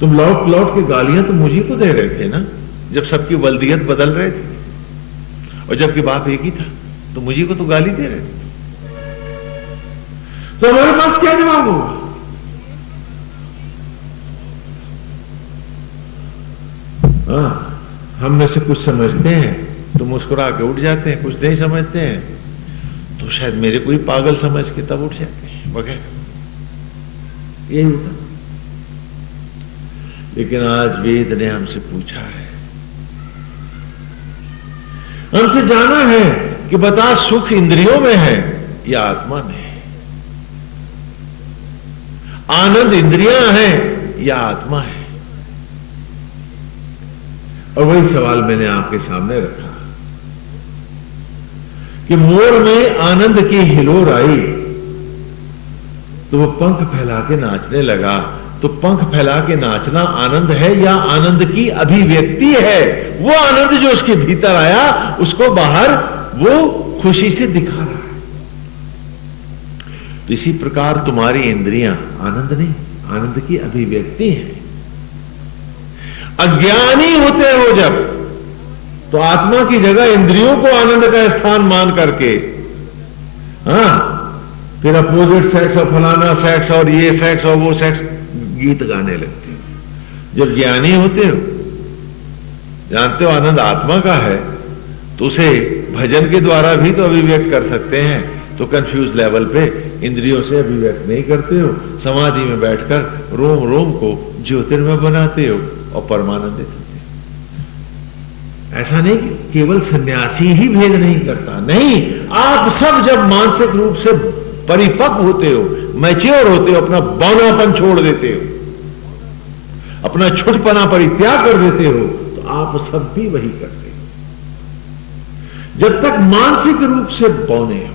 तुम लौट लौट के गालियां तो मुझी को दे रहे थे ना, जब सबकी वल्दियत बदल रहे थे, और जबकि बाप एक ही था, तो मुझी को तो गाली दे रहे थे। तो हमारे पास क्या जवाब होगा? हम में से कुछ समझते हैं तो मुस्कुरा के उठ जाते हैं, कुछ नहीं समझते हैं तो शायद मेरे को ही पागल समझ के तब उठ जाते हैं वगैरह। यही होता। लेकिन आज वेद ने हमसे पूछा है, हमसे जाना है कि बता, सुख इंद्रियों में है या आत्मा में है? आनंद इंद्रियां हैं या आत्मा है? और वही सवाल मैंने आपके सामने रखा कि मोर में आनंद की हिलोर आई तो वो पंख फैला के नाचने लगा। तो पंख फैला के नाचना आनंद है या आनंद की अभिव्यक्ति है? वो आनंद जो उसके भीतर आया उसको बाहर वो खुशी से दिखा रहा है। तो इसी प्रकार तुम्हारी इंद्रियां आनंद नहीं, आनंद की अभिव्यक्ति है। अज्ञानी होते हो जब, तो आत्मा की जगह इंद्रियों को आनंद का स्थान मान करके, फिर अपोजिट सेक्स और फलाना सेक्स और ये सेक्स और वो सेक्स गीत गाने लगते हो। जब ज्ञानी होते हो, जानते हो आनंद आत्मा का है, तो उसे भजन के द्वारा भी तो अभिव्यक्त कर सकते हैं। तो कंफ्यूज लेवल पे इंद्रियों से अभिव्यक्त नहीं करते हो, समाधि में बैठकर रोम रोम को ज्योतिर्मय बनाते हो और परमानंदित होते हो। ऐसा नहीं कि केवल सन्यासी ही भेद नहीं करता, नहीं, आप सब जब मानसिक रूप से परिपक्व होते हो, मैच्योर होते हो, अपना बौनापन छोड़ देते हो, अपना छुटपना परित्याग कर देते हो, तो आप सब भी वही करते हो। जब तक मानसिक रूप से बौने हो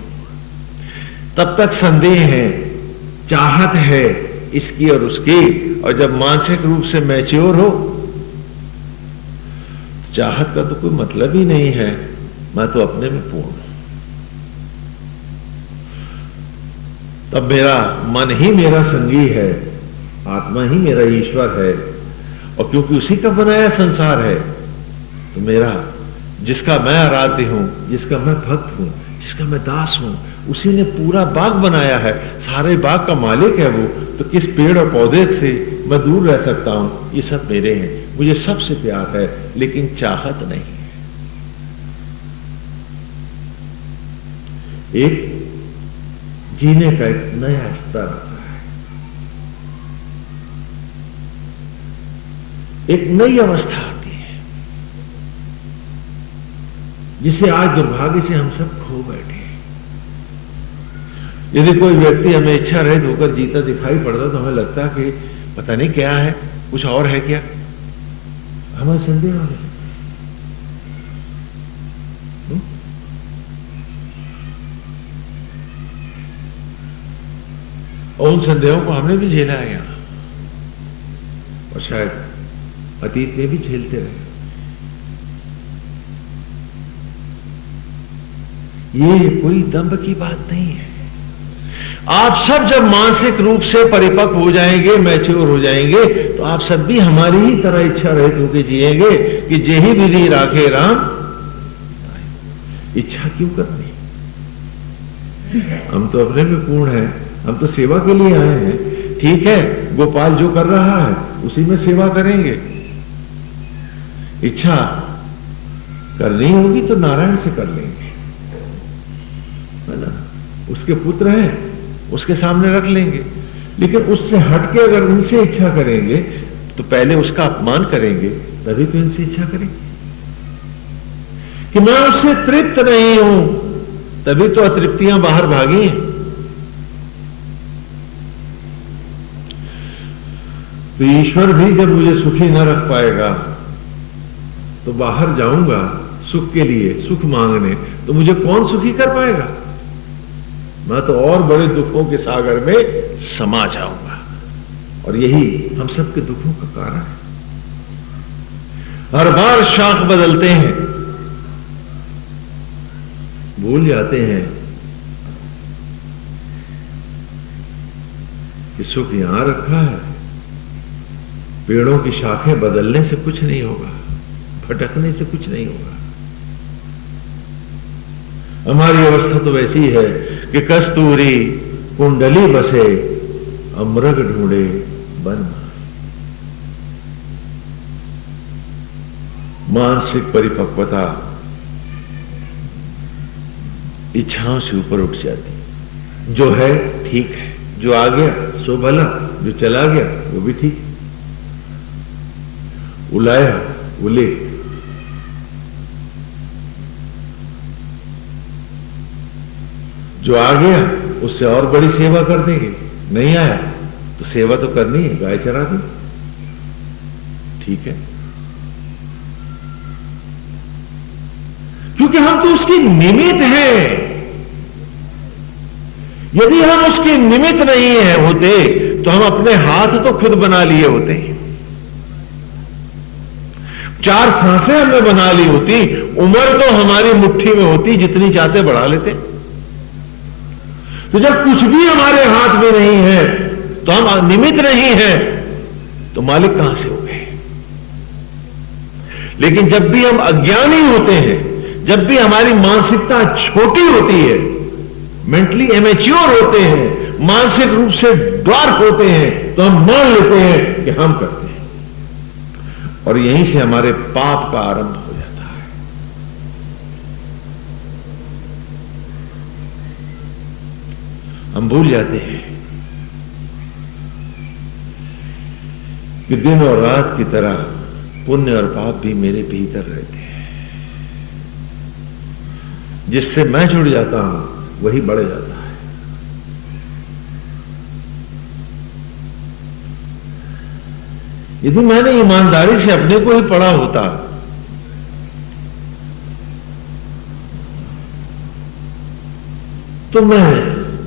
तब तक संदेह है, चाहत है इसकी और उसकी, और जब मानसिक रूप से मैच्योर हो तो चाहत का तो कोई मतलब ही नहीं है, मैं तो अपने में पूर्ण हूं। तब मेरा मन ही मेरा संगी है, आत्मा ही मेरा ईश्वर है, और क्योंकि उसी का बनाया संसार है, तो मेरा जिसका मैं आराध्य हूं, जिसका मैं भक्त हूं, जिसका मैं दास हूं, उसी ने पूरा बाग बनाया है, सारे बाग का मालिक है वो, तो किस पेड़ और पौधे से मैं दूर रह सकता हूं? ये सब मेरे हैं, मुझे सबसे प्यार है, लेकिन चाहत नहीं है। एक जीने का एक नया स्तर आता है, एक नई अवस्था आती है, जिसे आज दुर्भाग्य से हम सब खो बैठे हैं। यदि कोई व्यक्ति हमें इच्छा रहित होकर जीता दिखाई पड़ता तो हमें लगता कि पता नहीं क्या है, कुछ और है क्या, हमें संदेह होने लगता। और उन संदेहों को हमने भी झेला है यहां, और शायद अतीत में भी झेलते रहे। ये कोई दंभ की बात नहीं है। आप सब जब मानसिक रूप से परिपक्व हो जाएंगे, मैच्योर हो जाएंगे, तो आप सब भी हमारी ही तरह इच्छा रहित होकर जिएंगे कि जेहि विधि राखे राम। इच्छा क्यों करनी? हम तो अपने में पूर्ण हैं, हम तो सेवा के लिए आए हैं। ठीक है, गोपाल जो कर रहा है उसी में सेवा करेंगे। इच्छा करनी होगी तो नारायण से कर लेंगे, है ना? उसके पुत्र हैं, उसके सामने रख लेंगे। लेकिन उससे हटके अगर इनसे इच्छा करेंगे तो पहले उसका अपमान करेंगे, तभी तो इनसे इच्छा करेंगे। कि मैं उससे तृप्त नहीं हूं, तभी तो अतृप्तियां बाहर भागी हैं। तो ईश्वर भी जब मुझे सुखी न रख पाएगा तो बाहर जाऊंगा सुख के लिए, सुख मांगने, तो मुझे कौन सुखी कर पाएगा? मैं तो और बड़े दुखों के सागर में समा जाऊंगा। और यही हम सबके दुखों का कारण है। हर बार शाख बदलते हैं, भूल जाते हैं कि सुख यहां रखा है। पेड़ों की शाखें बदलने से कुछ नहीं होगा, भटकने से कुछ नहीं होगा। हमारी अवस्था तो वैसी है कि कस्तूरी कुंडली बसे, अमृग ढूंढे बन। मानसिक परिपक्वता इच्छाओं से ऊपर उठ जाती। जो है ठीक है, जो आ गया सो भला, जो चला गया वो भी ठीक। उलाया उले, जो आ गया उससे और बड़ी सेवा कर देंगे, नहीं आया तो सेवा तो करनी है, गाय चरा दी, ठीक है। क्योंकि हम तो उसकी निमित्त हैं। यदि हम उसके निमित्त नहीं है होते तो हम अपने हाथ तो खुद बना लिए होते हैं। 4 सांसें हमने बना ली होती, उम्र तो हमारी मुट्ठी में होती, जितनी चाहते बढ़ा लेते। तो जब कुछ भी हमारे हाथ में नहीं है, तो हम निमित्त नहीं है, तो मालिक कहां से हो गए? लेकिन जब भी हम अज्ञानी होते हैं, जब भी हमारी मानसिकता छोटी होती है, मेंटली इमेच्योर होते हैं, मानसिक रूप से ड्वार्फ होते हैं, तो हम मान लेते हैं कि हम करते हैं, और यहीं से हमारे पाप का आरंभ हो जाता है। हम भूल जाते हैं कि दिन और रात की तरह पुण्य और पाप भी मेरे भीतर रहते हैं। जिससे मैं जुड़ जाता हूं वही बढ़ जाता है। यदि मैंने ईमानदारी से अपने को ही पढ़ा होता तो मैं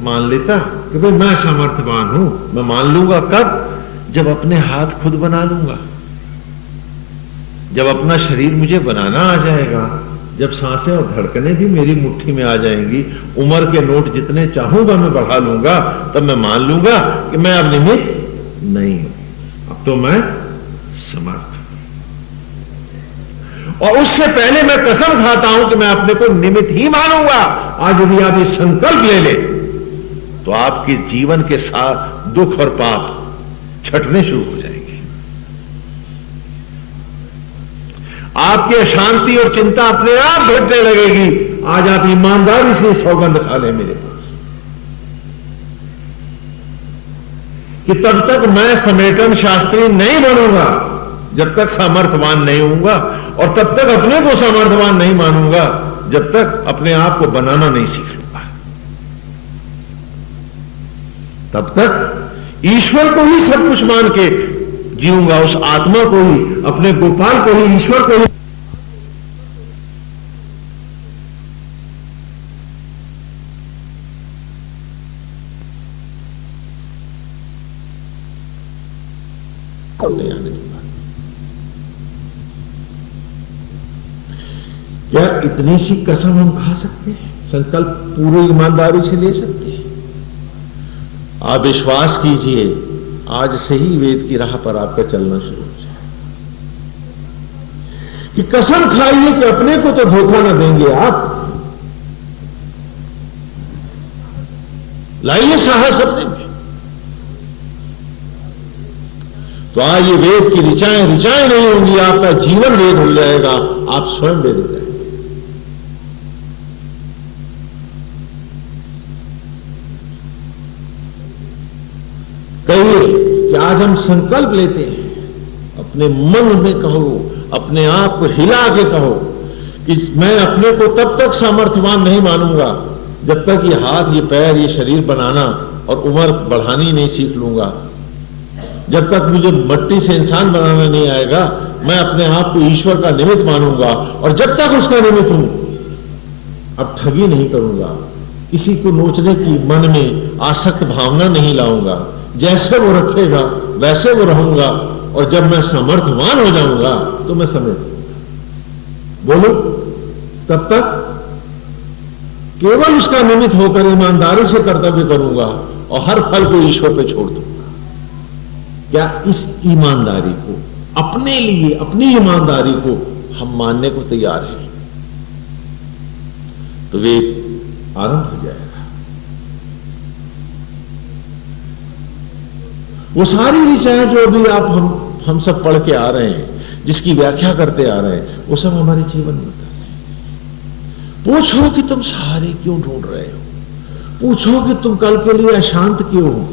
मान लेता कि भाई मैं सामर्थ्यवान हूं। मैं मान लूंगा कब? जब अपने हाथ खुद बना लूंगा, जब अपना शरीर मुझे बनाना आ जाएगा, जब सांसें और धड़कनें भी मेरी मुट्ठी में आ जाएंगी, उम्र के नोट जितने चाहूंगा मैं बढ़ा लूंगा, तब मैं मान लूंगा कि मैं अब निमित्त नहीं हूं, अब तो मैं समर्थ हूं। और उससे पहले मैं कसम खाता हूं कि मैं अपने को निमित्त ही मानूंगा। आज यदि आप ये संकल्प ले ले तो आपके जीवन के साथ दुख और पाप छटने शुरू हो जाएंगे। आपकी अशांति और चिंता अपने आप घटने लगेगी। आज आप ईमानदारी से सौगंध खा लें मेरे पास कि तब तक मैं समेटन शास्त्री नहीं बनूंगा जब तक सामर्थ्यवान नहीं होऊंगा, और तब तक अपने को सामर्थ्यवान नहीं मानूंगा जब तक अपने आप को बनाना नहीं सीख लूंगा। तब तक ईश्वर को ही सब कुछ मान के जीऊंगा, उस आत्मा को ही, अपने गोपाल को ही, ईश्वर को ही। नहीं आने दूंगा। क्या इतनी सी कसम हम खा सकते हैं? संकल्प पूरी ईमानदारी से ले सकते हैं? आप विश्वास कीजिए, आज से ही वेद की राह पर आपका चलना शुरू हो जाए कि कसम खाइए कि अपने को तो धोखा ना देंगे आप। लाइए साहस अपने में। तो आज ये वेद की ऋचाएं नहीं होंगी, आपका जीवन वेद हो जाएगा, आप स्वयं वेद हो जाएंगे। कहिए कि आज हम संकल्प लेते हैं, अपने मन में कहो, अपने आप को हिला के कहो कि मैं अपने को तब तक सामर्थ्यवान नहीं मानूंगा जब तक ये हाथ, ये पैर, ये शरीर बनाना और उम्र बढ़ानी नहीं सीख लूंगा। जब तक मुझे मट्टी से इंसान बनाना नहीं आएगा, मैं अपने आप को ईश्वर का निमित्त मानूंगा, और जब तक उसका निमित्त हूं, अब ठगी नहीं करूंगा, किसी को नोचने की मन में आसक्त भावना नहीं लाऊंगा, जैसे वो रखेगा वैसे वो रहूंगा, और जब मैं समर्थवान हो जाऊंगा तो मैं समर्थ बोलू। तब तक केवल उसका निमित्त होकर ईमानदारी से कर्तव्य करूंगा और हर फल को ईश्वर पे छोड़ दूंगा। क्या इस ईमानदारी को, अपने लिए अपनी ईमानदारी को हम मानने को तैयार हैं? तो वे आरंभ हो जाएगा। वो सारी ऋचाएं जो अभी आप हम सब पढ़ के आ रहे हैं, जिसकी व्याख्या करते आ रहे हैं, वो सब हमारे जीवन में उतर रहे हैं। पूछो कि तुम सहारे क्यों ढूंढ रहे हो? पूछो कि तुम कल के लिए अशांत क्यों हो?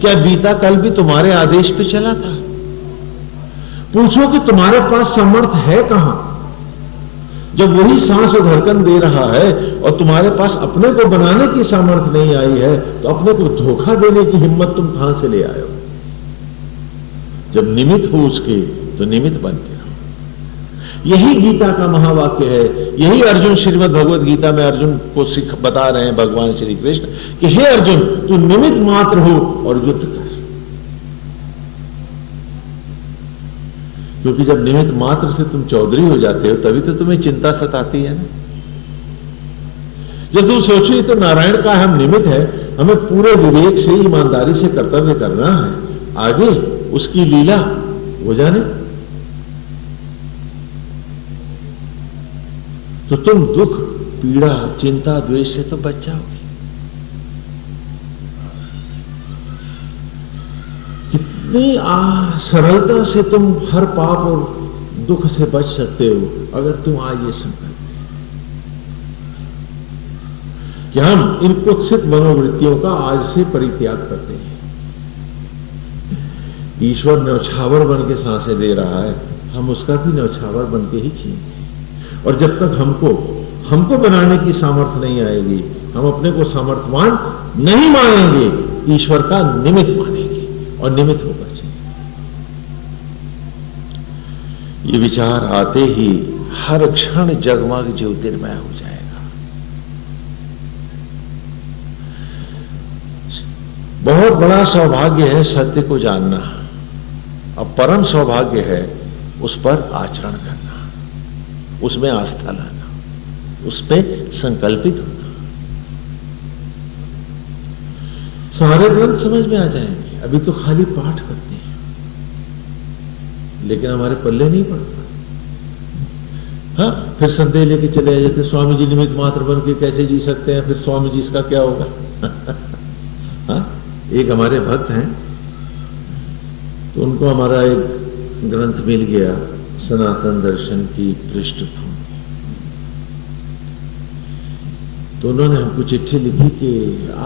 क्या बीता कल भी तुम्हारे आदेश पे चला था? पूछो कि तुम्हारे पास समर्थ है कहां? जब वही सांस और धड़कन दे रहा है और तुम्हारे पास अपने को बनाने की सामर्थ्य नहीं आई है, तो अपने को धोखा देने की हिम्मत तुम कहां से ले आए हो? जब निमित्त हो उसके, तो निमित्त बन के रहो। यही गीता का महावाक्य है। यही अर्जुन श्रीमद् भगवद गीता में अर्जुन को बता रहे हैं भगवान श्री कृष्ण कि हे अर्जुन, तू निमित्त मात्र हो और युद्ध कर। क्योंकि जब निमित्त मात्र से तुम चौधरी हो जाते हो, तभी तो तुम्हें चिंता सताती है ना। जब तुम सोचो तो नारायण का हम निमित्त है, हमें पूरे विवेक से, ईमानदारी से कर्तव्य करना है, आगे उसकी लीला हो जाने, तो तुम दुख, पीड़ा, चिंता, द्वेष से तो बच जाओगे। कितनी सरलता से तुम हर पाप और दुख से बच सकते हो अगर तुम आज ये संकल्प कि हम इन कुत्सित मनोवृत्तियों का आज से परित्याग करते हैं। ईश्वर न्यौछावर बन के सांसें दे रहा है, हम उसका भी न्यौछावर बन के ही जिएंगे। और जब तक हमको बनाने की सामर्थ्य नहीं आएगी, हम अपने को सामर्थ्यवान नहीं मानेंगे, ईश्वर का निमित्त मानेंगे और निमित्त होकर चाहिए। ये विचार आते ही हर क्षण जगमग ज्योतिर्मय हो जाएगा। बहुत बड़ा सौभाग्य है सत्य को जानना, और परम सौभाग्य है उस पर आचरण करना, उसमें आस्था लाना। उस पे संकल्पित होना। सारे ग्रंथ समझ में आ जाएंगे, अभी तो खाली पाठ करते हैं, लेकिन हमारे पल्ले नहीं पड़ता। हाँ, फिर संदेह लेके चले आ जाते, स्वामी जी निमित्त मात्र बन के कैसे जी सकते हैं, फिर स्वामी जी इसका क्या होगा। हाँ, एक हमारे भक्त हैं, तो उनको हमारा एक ग्रंथ मिल गया, सनातन दर्शन की पृष्ठभूमि। तो उन्होंने हमको चिट्ठी लिखी कि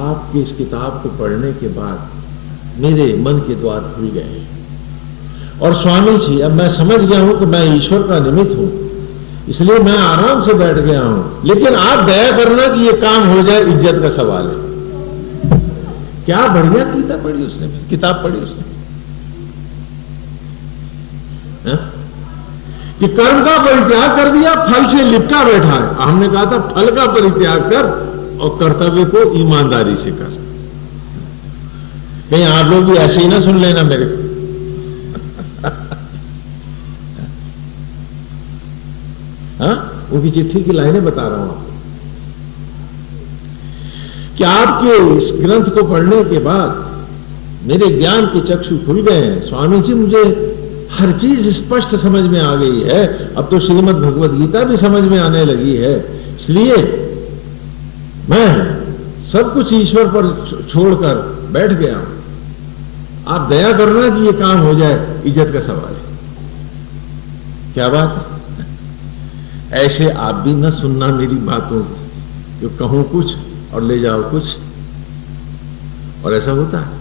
आपकी इस किताब को पढ़ने के बाद मेरे मन के द्वार खुल गए, और स्वामी जी अब मैं समझ गया हूं कि मैं ईश्वर का निमित्त हूं, इसलिए मैं आराम से बैठ गया हूं, लेकिन आप दया करना कि ये काम हो जाए, इज्जत का सवाल है। क्या बढ़िया किताब पढ़ी उसने, किताब पढ़ी उसने। है? कि कर्म का परित्याग कर दिया, फल से लिपटा बैठा है। हमने कहा था फल का परित्याग कर और कर्तव्य को ईमानदारी से कर। कहीं आप लोग भी ऐसे ही ना सुन लेना मेरे। हाँ, उनकी चिट्ठी की लाइनें बता रहा हूं आपको कि आपके इस ग्रंथ को पढ़ने के बाद मेरे ज्ञान के चक्षु खुल गए हैं। स्वामी जी, मुझे हर चीज स्पष्ट समझ में आ गई है। अब तो श्रीमद् भगवद गीता भी समझ में आने लगी है, इसलिए मैं सब कुछ ईश्वर पर छोड़कर बैठ गया हूं। आप दया करना कि ये काम हो जाए, इज्जत का सवाल है। क्या बात है? ऐसे आप भी न सुनना मेरी बातों को, जो कहूं कुछ और ले जाओ कुछ, और ऐसा होता है,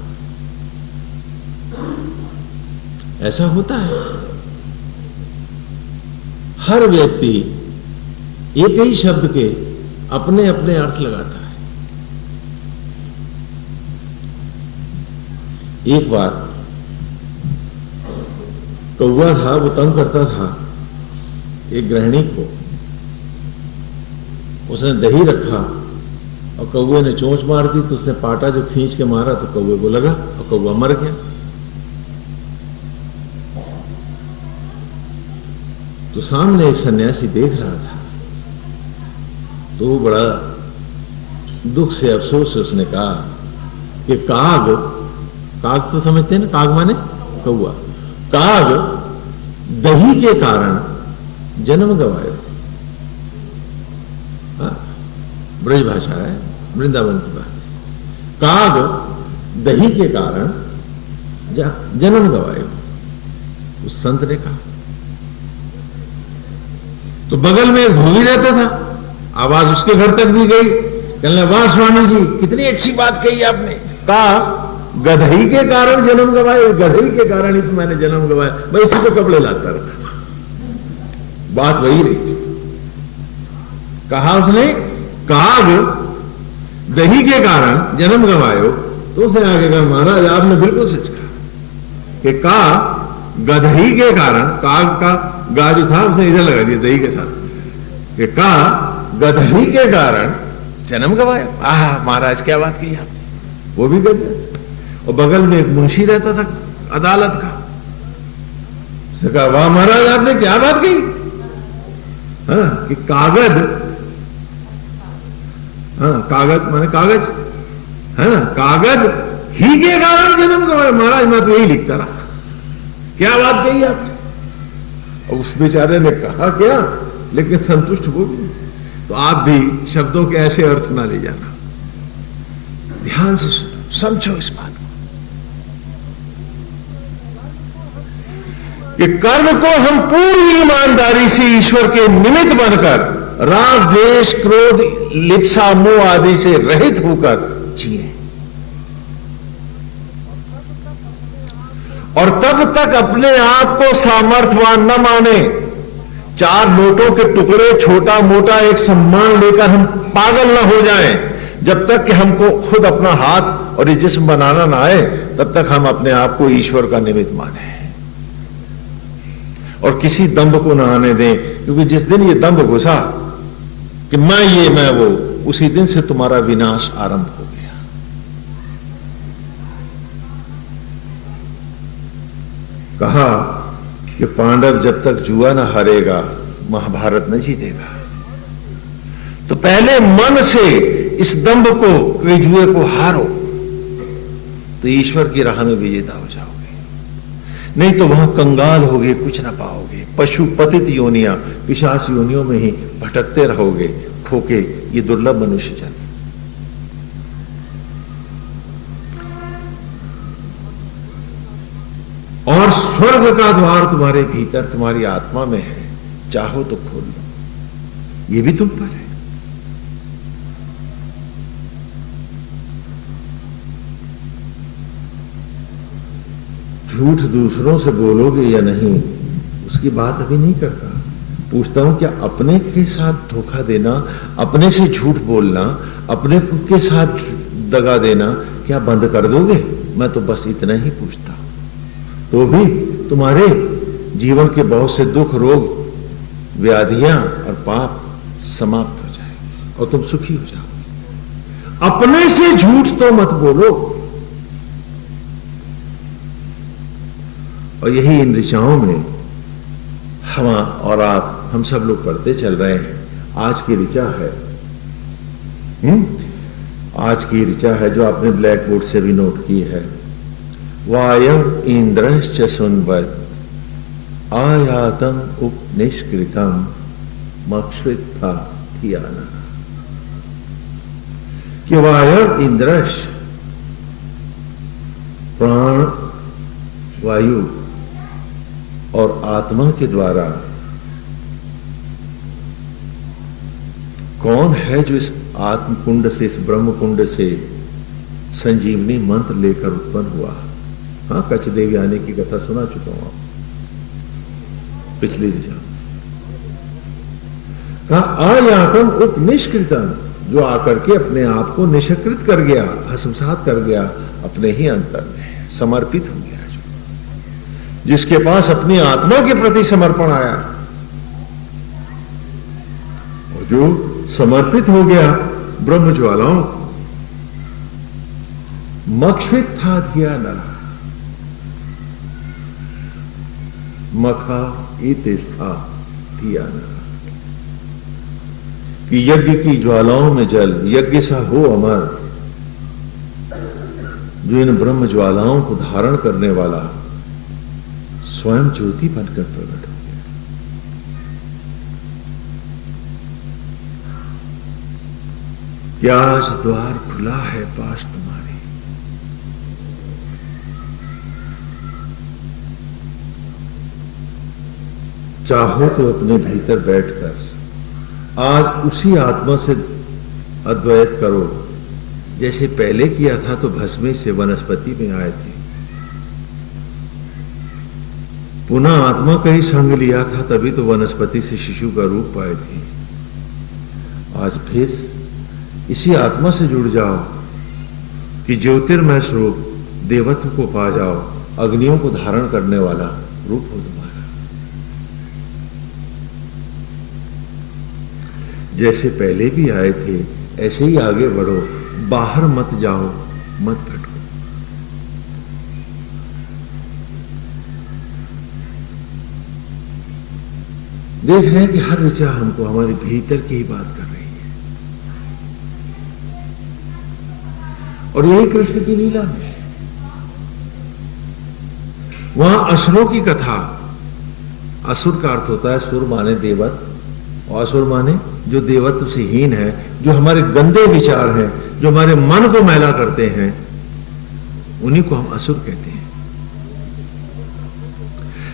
ऐसा होता है। हर व्यक्ति एक ही शब्द के अपने अपने अर्थ लगाता है। एक बार कौवा था, वो तंग करता था एक गृहिणी को। उसने दही रखा और कौवे ने चोंच मार दी, तो उसने पाटा जो खींच के मारा तो कौवे को लगा और कौवा मर गया। तो सामने एक सन्यासी देख रहा था, तो वो बड़ा दुख से, अफसोस से उसने कहा कि काग, काग तो समझते हैं ना, काग माने कौवा, काग दही के कारण जन्म गवाए। ब्रज भाषा है, वृंदावन की बात है। काग दही के कारण जन्म गवाए, उस संत ने कहा। तो बगल में एक धोबी रहता था, आवाज उसके घर तक भी गई, कहने वाह स्वामी जी, कितनी अच्छी बात कही आपने। कहा गधई के कारण जन्म गवाए, गधई के कारण ही तो मैंने जन्म गवाया, मैं इसी को कपड़े लाता रहा। बात वही रही। कहा उसने काग दही के कारण जन्म गवायो, तो उसे आगे कहा महाराज आपने बिल्कुल सच कहा कि का गधई के कारण, काग का गा जो था उसने इधर लगा दिया दही के साथ, कि का गधई के कारण जन्म गवाया। आह महाराज क्या बात की आपने, वो भी गधे। और बगल में एक मुंशी रहता था अदालत का, उसने कहा वाह महाराज आपने क्या बात कही। हाँ, कि कागज, हाँ कागज माने कागज है ना, कागज ही के कारण जन्म गवाया। महाराज मैं तो यही लिखता रहा, क्या बात कही आपने। और उस बेचारे ने कहा क्या, लेकिन संतुष्ट हो गए। तो आप भी शब्दों के ऐसे अर्थ ना ले जाना, ध्यान से सुनो, समझो इस बात को कि कर्म को हम पूरी ईमानदारी से ईश्वर के निमित्त बनकर राग द्वेष क्रोध लिप्सा मोह आदि से रहित होकर जिए, और तब तक अपने आप को सामर्थ्यवान न माने। चार नोटों के टुकड़े छोटा मोटा एक सम्मान लेकर हम पागल न हो जाएं, जब तक कि हमको खुद अपना हाथ और ये जिस्म बनाना ना आए, तब तक हम अपने आप को ईश्वर का निमित्त माने और किसी दंभ को ना आने दें। क्योंकि जिस दिन ये दंभ घुसा कि मैं ये मैं वो, उसी दिन से तुम्हारा विनाश आरंभ हो गया। कहा कि पांडव जब तक जुआ न हारेगा महाभारत न जीतेगा। तो पहले मन से इस दंभ को, जुए को हारो, तो ईश्वर की राह में विजेता हो जाओगे। नहीं तो वहां कंगाल होगे, कुछ ना पाओगे। पशु पतित योनियां, पिशाच योनियों में ही भटकते रहोगे, खोके। ये दुर्लभ मनुष्य जन्म। और स्वर्ग का द्वार तुम्हारे भीतर, तुम्हारी आत्मा में है, चाहो तो खोल लो। ये भी तुम पर है। झूठ दूसरों से बोलोगे या नहीं, उसकी बात अभी नहीं करता। पूछता हूं क्या अपने के साथ धोखा देना, अपने से झूठ बोलना, अपने के साथ दगा देना क्या बंद कर दोगे? मैं तो बस इतना ही पूछता हूं। तो भी तुम्हारे जीवन के बहुत से दुख, रोग, व्याधियां और पाप समाप्त हो जाएंगे और तुम सुखी हो जाओगे। अपने से झूठ तो मत बोलो। और यही इन ऋचाओं में हम और आप, हम सब लोग पढ़ते चल रहे हैं। आज की ऋचा है, आज की ऋचा है जो आपने ब्लैक बोर्ड से भी नोट की है। वायम इंद्रश्च सुनवत आयातम उपनिष्कृतम मक्षित्था थियाना। कि वायम इंद्रश, प्राण वायु और आत्मा के द्वारा कौन है जो इस आत्म कुंड से, इस ब्रह्म कुंड से संजीवनी मंत्र लेकर उत्पन्न हुआ? हाँ, कचदेव आने की कथा सुना चुका हूं आप पिछली दिशा। कहा आयातम उपनिष्कृतम, जो आकर के अपने आप को निष्कृत कर गया, भस्मसात कर गया, अपने ही अंतर में समर्पित हो गया। जिसके पास अपनी आत्मा के प्रति समर्पण आया और जो समर्पित हो गया ब्रह्म ज्वालाओं को, मक्षित था दिया नरा, मखा इतिस्था दिया नरा। कि यज्ञ की ज्वालाओं में जल, यज्ञ सा हो अमर, जो इन ब्रह्म ज्वालाओं को धारण करने वाला स्वयं ज्योति बनकर प्रकट हो गया। क्या आज द्वार खुला है पास तुम्हारे? चाहो तो अपने भीतर बैठकर आज उसी आत्मा से अद्वैत करो, जैसे पहले किया था। तो भस्मे से वनस्पति में आए थे, पुनः आत्मा का ही संग लिया था, तभी तो वनस्पति से शिशु का रूप पाए थे। आज फिर इसी आत्मा से जुड़ जाओ कि ज्योतिर्मय स्वरूप देवत्व को पा जाओ, अग्नियों को धारण करने वाला रूप हो तुम्हारा। जैसे पहले भी आए थे ऐसे ही आगे बढ़ो, बाहर मत जाओ, मत भटको। देख रहे हैं कि हर ऋचा हमको हमारे भीतर की ही बात कर रही है, और यही कृष्ण की लीला में है। वहां असुरों की कथा, असुर का अर्थ होता है सुर माने देवत्व, और असुर माने जो देवत्व से हीन है, जो हमारे गंदे विचार हैं, जो हमारे मन को मैला करते हैं, उन्हीं को हम असुर कहते हैं।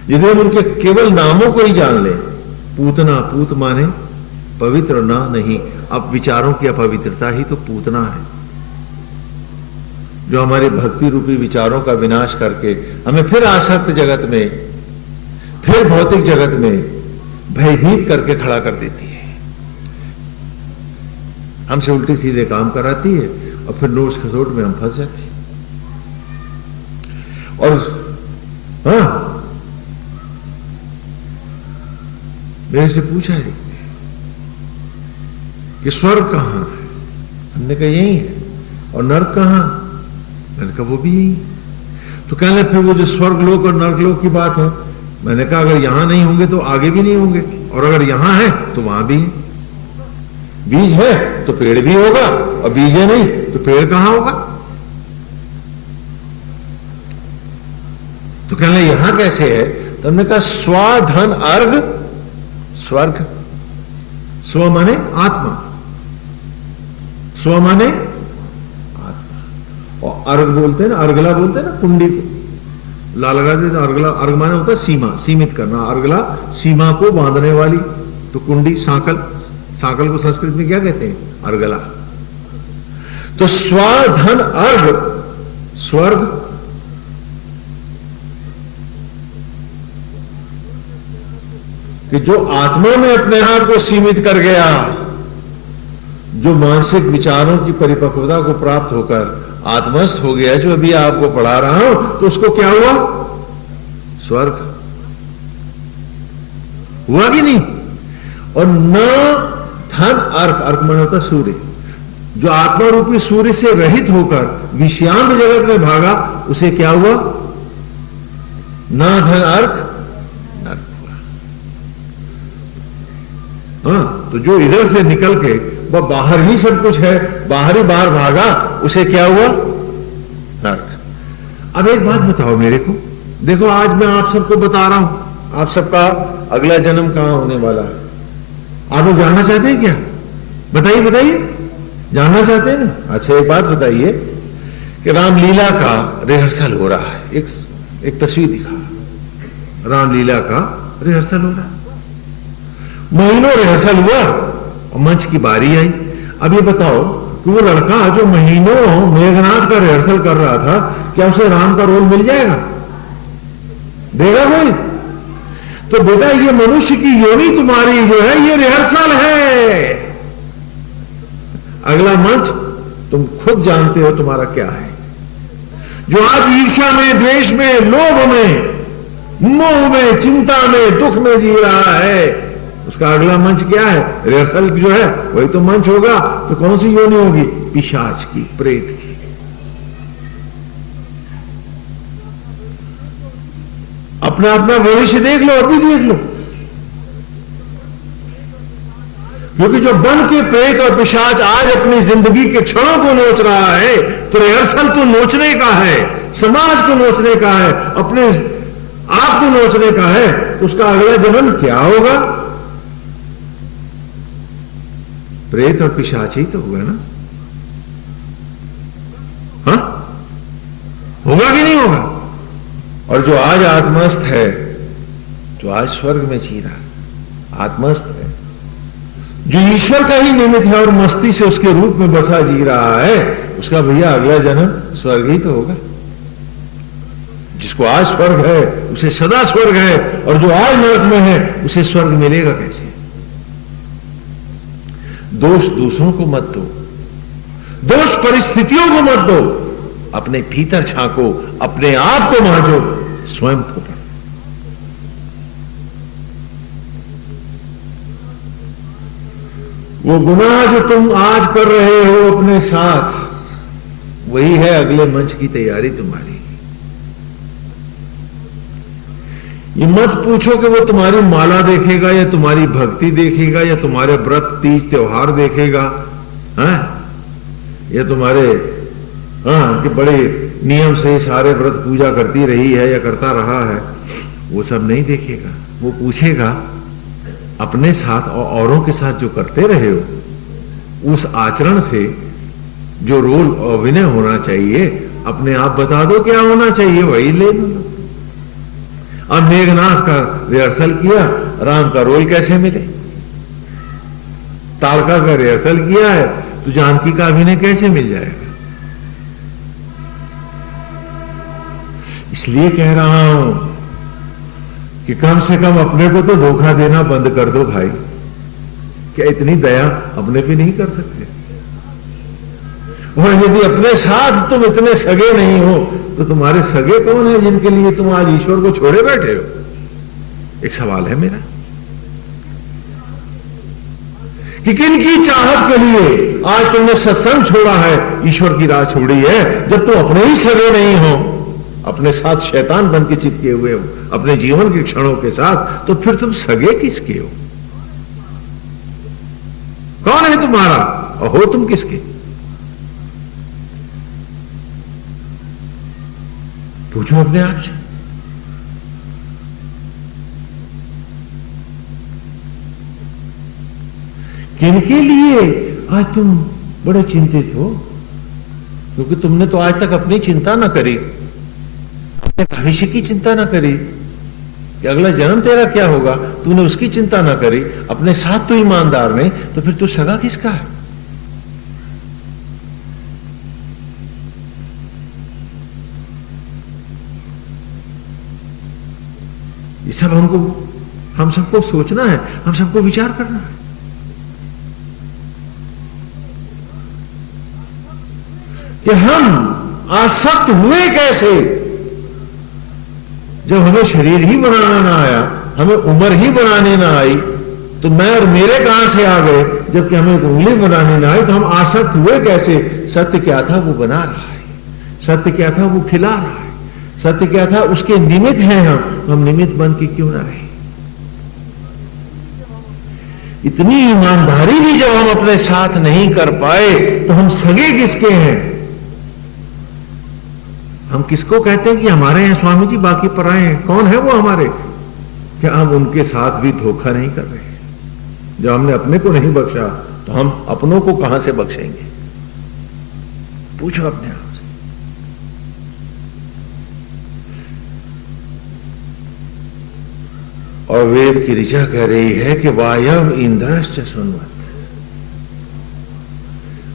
यदि हम उनके केवल नामों को ही जान लें, पूतना, पूत माने पवित्र ना नहीं, अब विचारों की अपवित्रता ही तो पूतना है, जो हमारे भक्ति रूपी विचारों का विनाश करके हमें फिर आसक्त जगत में, फिर भौतिक जगत में भयभीत करके खड़ा कर देती है, हमसे उल्टे सीधे काम कराती है, और फिर नोच खसोट में हम फंस जाते हैं। और हाँ, मेरे से पूछा है कि स्वर्ग कहां है? हमने कहा यही है। और नर्क कहां? मैंने कहा वो भी यही। तो कहने फिर वो जो स्वर्ग लोक और नर्क लोक की बात है, मैंने कहा अगर यहां नहीं होंगे तो आगे भी नहीं होंगे, और अगर यहां है तो वहां भी है। बीज है तो पेड़ भी होगा, और बीज है नहीं तो पेड़ कहां होगा? तो कहना यहां कैसे है? तो हमने कहा स्वाधन अर्घ स्वर्ग। स्व माने आत्मा, स्व माने आत्मा, और अर्घ बोलते हैं ना, अर्गला बोलते हैं ना कुंडी को, ला लगा देते। अर्गला, अर्घ माने होता है सीमा, सीमित करना। अर्गला सीमा को बांधने वाली, तो कुंडी सांकल, सांकल को संस्कृत में क्या कहते हैं? अर्गला। तो स्वाधन अर्घ स्वर्ग। कि जो आत्मा में अपने आप को सीमित कर गया, जो मानसिक विचारों की परिपक्वता को प्राप्त होकर आत्मस्थ हो गया, जो अभी आपको पढ़ा रहा हूं, तो उसको क्या हुआ? स्वर्ग हुआ कि नहीं? और न धन अर्क, अर्क माने होता सूर्य, जो आत्मा रूपी सूर्य से रहित होकर विषयांत जगत में भागा, उसे क्या हुआ? न धन अर्क नर्क हुआ। हाँ, तो जो इधर से निकल के वह बाहर ही सब कुछ है, बाहर ही बाहर भागा, उसे क्या हुआ? नर्क। अब एक बात बताओ मेरे को, देखो आज मैं आप सबको बता रहा हूं, आप सबका अगला जन्म कहां होने वाला है, आप लोग जानना चाहते हैं क्या? बताइए बताइए, जानना चाहते हैं ना? अच्छा एक बात बताइए कि रामलीला का रिहर्सल हो रहा है, एक तस्वीर दिखा, रामलीला का रिहर्सल हो रहा है, महीनों रिहर्सल हुआ और मंच की बारी आई। अब ये बताओ कि वो लड़का जो महीनों मेघनाथ का रिहर्सल कर रहा था, क्या उसे राम का रोल मिल जाएगा? देगा कोई? तो बेटा ये मनुष्य की योनि तुम्हारी जो है, ये रिहर्सल है, अगला मंच तुम खुद जानते हो तुम्हारा क्या है। जो आज ईर्ष्या में, द्वेष में, लोभ में, मोह में, चिंता में, दुख में जी रहा है, उसका अगला मंच क्या है? रिहर्सल जो है वही तो मंच होगा। तो कौन सी योनि होगी? पिशाच की, प्रेत की। अपना अपना भविष्य देख लो, अभी देख लो, क्योंकि जो बन के प्रेत और पिशाच आज अपनी जिंदगी के क्षणों को नोच रहा है, तो रिहर्सल तो नोचने का है, समाज को नोचने का है, अपने आप को नोचने का है, तो उसका अगला जन्म क्या होगा? प्रेत और पिशाच ही तो होगा ना? हाँ, होगा कि नहीं होगा? और जो आज आत्मस्थ है, जो आज स्वर्ग में जी रहा है, आत्मस्थ है, जो ईश्वर का ही निमित्त है और मस्ती से उसके रूप में बसा जी रहा है, उसका भैया अगला जन्म स्वर्ग ही तो होगा। जिसको आज स्वर्ग है उसे सदा स्वर्ग है, और जो आज नरक में है उसे स्वर्ग मिलेगा कैसे? दोष दूसरों को मत दो, दोष परिस्थितियों को मत दो, अपने भीतर झांको, अपने आप को मांझो, स्वयं को पढ़ो। वो गुनाह जो तुम आज कर रहे हो अपने साथ, वही है अगले मंच की तैयारी तुम्हारी। ये मत पूछो कि वो तुम्हारी माला देखेगा या तुम्हारी भक्ति देखेगा या तुम्हारे व्रत तीज त्योहार देखेगा, हैं? या तुम्हारे कि बड़े नियम से सारे व्रत पूजा करती रही है या करता रहा है, वो सब नहीं देखेगा। वो पूछेगा अपने साथ और औरों के साथ जो करते रहे हो, उस आचरण से जो रोल अभिनय होना चाहिए, अपने आप बता दो क्या होना चाहिए, वही ले लो। अब मेघनाथ का रिहर्सल किया, राम का रोल कैसे मिले? ताड़का का रिहर्सल किया है, तो जानकी का अभिनय कैसे मिल जाएगा? इसलिए कह रहा हूं कि कम से कम अपने को तो धोखा देना बंद कर दो भाई। क्या इतनी दया अपने पे नहीं कर सकते? और यदि अपने साथ तुम इतने सगे नहीं हो, तो तुम्हारे सगे कौन है जिनके लिए तुम आज ईश्वर को छोड़े बैठे हो? एक सवाल है मेरा कि किन की चाहत के लिए आज तुमने सत्संग छोड़ा है, ईश्वर की राह छोड़ी है? जब तुम अपने ही सगे नहीं हो, अपने साथ शैतान बन के चिपके हुए हो अपने जीवन के क्षणों के साथ, तो फिर तुम सगे किसके हो? कौन है तुम्हारा और हो तुम किसके? पूछो अपने आप से। किनके लिए आज तुम बड़े चिंतित हो? क्योंकि तुमने तो आज तक अपनी चिंता ना करी, अपने भविष्य की चिंता ना करी कि अगला जन्म तेरा क्या होगा, तूने उसकी चिंता ना करी। अपने साथ तो ईमानदार नहीं, तो फिर तू सगा किसका है? ये सब हम सबको सोचना है, हम सबको विचार करना है। कि हम आसक्त हुए कैसे? जब हमें शरीर ही बनाना ना आया, हमें उम्र ही बनाने ना आई, तो मैं और मेरे कहां से आ गए? जबकि हमें एक उंगली बनाने ना आई, तो हम आसक्त हुए कैसे? सत्य क्या था वो बना रहा है, सत्य क्या था वो खिला रहा है, सत्य क्या था उसके निमित्त हैं हम निमित्त बन के क्यों ना रहे? इतनी ईमानदारी भी जब हम अपने साथ नहीं कर पाए, तो हम सगे किसके हैं? हम किसको कहते हैं कि हमारे हैं स्वामी जी, बाकी पराए हैं? कौन है वो हमारे? क्या हम उनके साथ भी धोखा नहीं कर रहे? जब हमने अपने को नहीं बख्शा, तो हम अपनों को कहां से बख्शेंगे? पूछो अपने आप से। और वेद की ऋचा कह रही है कि वायव इंद्रश्च सुन्वत।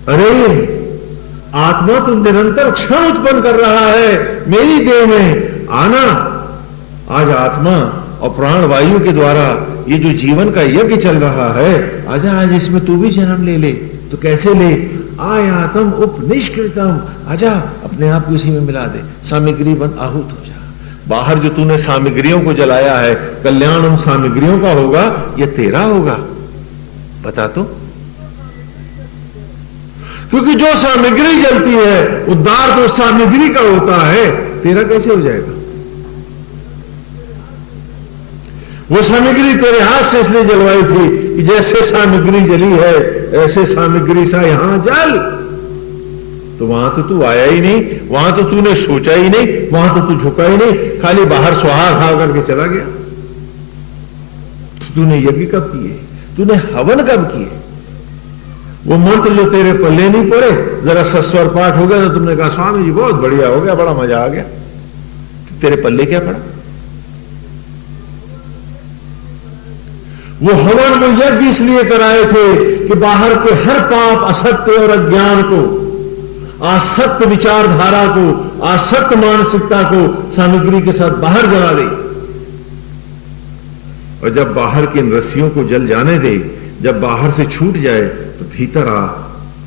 अरे आत्मा तो निरंतर क्षण उत्पन्न कर रहा है मेरी देह में। आना, आज आत्मा और प्राण वायु के द्वारा ये जो जीवन का यज्ञ चल रहा है, आजा आज इसमें तू भी जन्म ले ले। तो कैसे ले? आयातम उपनिष्कृतम, आजा अपने आप को इसी में मिला दे, सामग्री बन आहूत हो जा। बाहर जो तूने सामग्रियों को जलाया है, कल्याण उन सामग्रियों का होगा, ये तेरा होगा? बता तो। क्योंकि जो सामग्री जलती है, उद्धार तो सामग्री का होता है, तेरा कैसे हो जाएगा? वो सामग्री तेरे हाथ से इसलिए जलवाई थी कि जैसे सामग्री जली है, ऐसे सामग्री सा यहां जल। तो वहां तो तू आया ही नहीं, वहां तो तूने सोचा ही नहीं, वहां तो तू झुका ही नहीं, खाली बाहर स्वाहा खा करके चला गया। तो तूने यज्ञ कब किए? तूने हवन कब किए? वो मंत्र जो तेरे पल्ले नहीं पड़े, जरा सस्वर पाठ हो गया तो तुमने कहा स्वामी जी बहुत बढ़िया हो गया, बड़ा मजा आ गया। तो तेरे पल्ले क्या पड़ा? वो हवन वो यज्ञ इसलिए कराए थे कि बाहर के हर पाप, असत्य और अज्ञान को, आसक्त विचारधारा को, आसक्त मानसिकता को सामग्री के साथ बाहर जला दे। और जब बाहर की इन रस्सियों को जल जाने दे, जब बाहर से छूट जाए, तो भीतर आ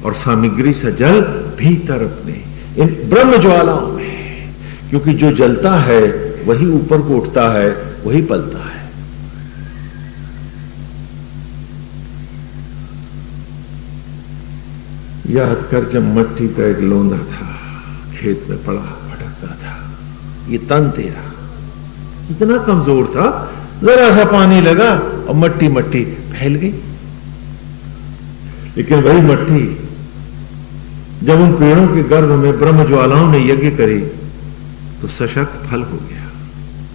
और सामग्री से जल भीतर अपने इन ब्रह्म ज्वालाओं में। क्योंकि जो जलता है वही ऊपर को उठता है, वही पलता है। याद कर जब मट्टी का एक लोंदा था, खेत में पड़ा भटकता था, ये तन तेरा कितना कमजोर था, जरा सा पानी लगा और मट्टी मट्टी फैल गई। लेकिन वही मट्टी जब उन पेड़ों के गर्भ में ब्रह्म ज्वालाओं ने यज्ञ करी, तो सशक्त फल हो गया।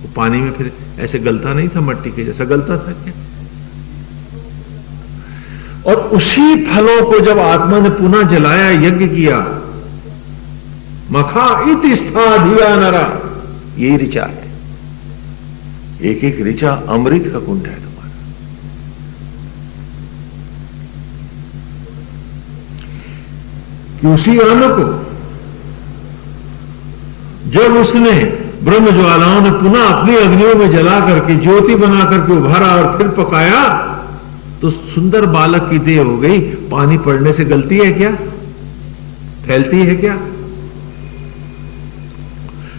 वो पानी में फिर ऐसे गलता नहीं था, मट्टी के जैसा गलता था क्या? और उसी फलों को जब आत्मा ने पुनः जलाया, यज्ञ किया, मखा इत स्था धिया नरा, यही ऋचा है। एक एक ऋचा अमृत का कुंड है तुम्हारा। कि उसी अन्न को जब उसने ब्रह्म ज्वालाओं ने पुनः अपनी अग्नियों में जला करके ज्योति बना करके उभारा और फिर पकाया, तो सुंदर बालक की देह हो गई। पानी पड़ने से गलती है क्या? फैलती है क्या?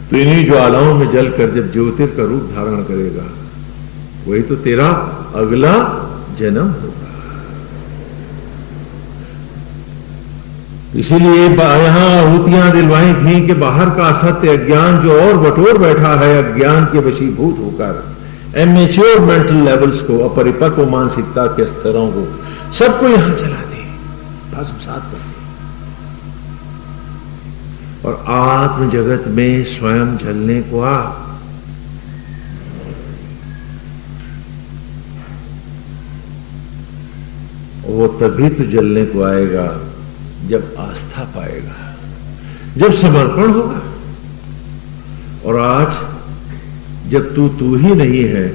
तो इन्हीं ज्वालाओं में जलकर जब ज्योतिर का रूप धारण करेगा, वही तो तेरा अगला जन्म होगा। इसीलिए यहां आहुतियां दिलवाई थी कि बाहर का असत्य अज्ञान जो और बटोर बैठा है, अज्ञान के वशीभूत होकर एमेच्योर मेंटल लेवल्स को, अपरिपक्व मानसिकता के स्तरों को, सबको यहां जला दे। भस्मसात कर दिया। और आत्म जगत में स्वयं जलने को आ। वो तभी तो जलने को आएगा जब आस्था पाएगा, जब समर्पण होगा। और आज जब तू ही नहीं है,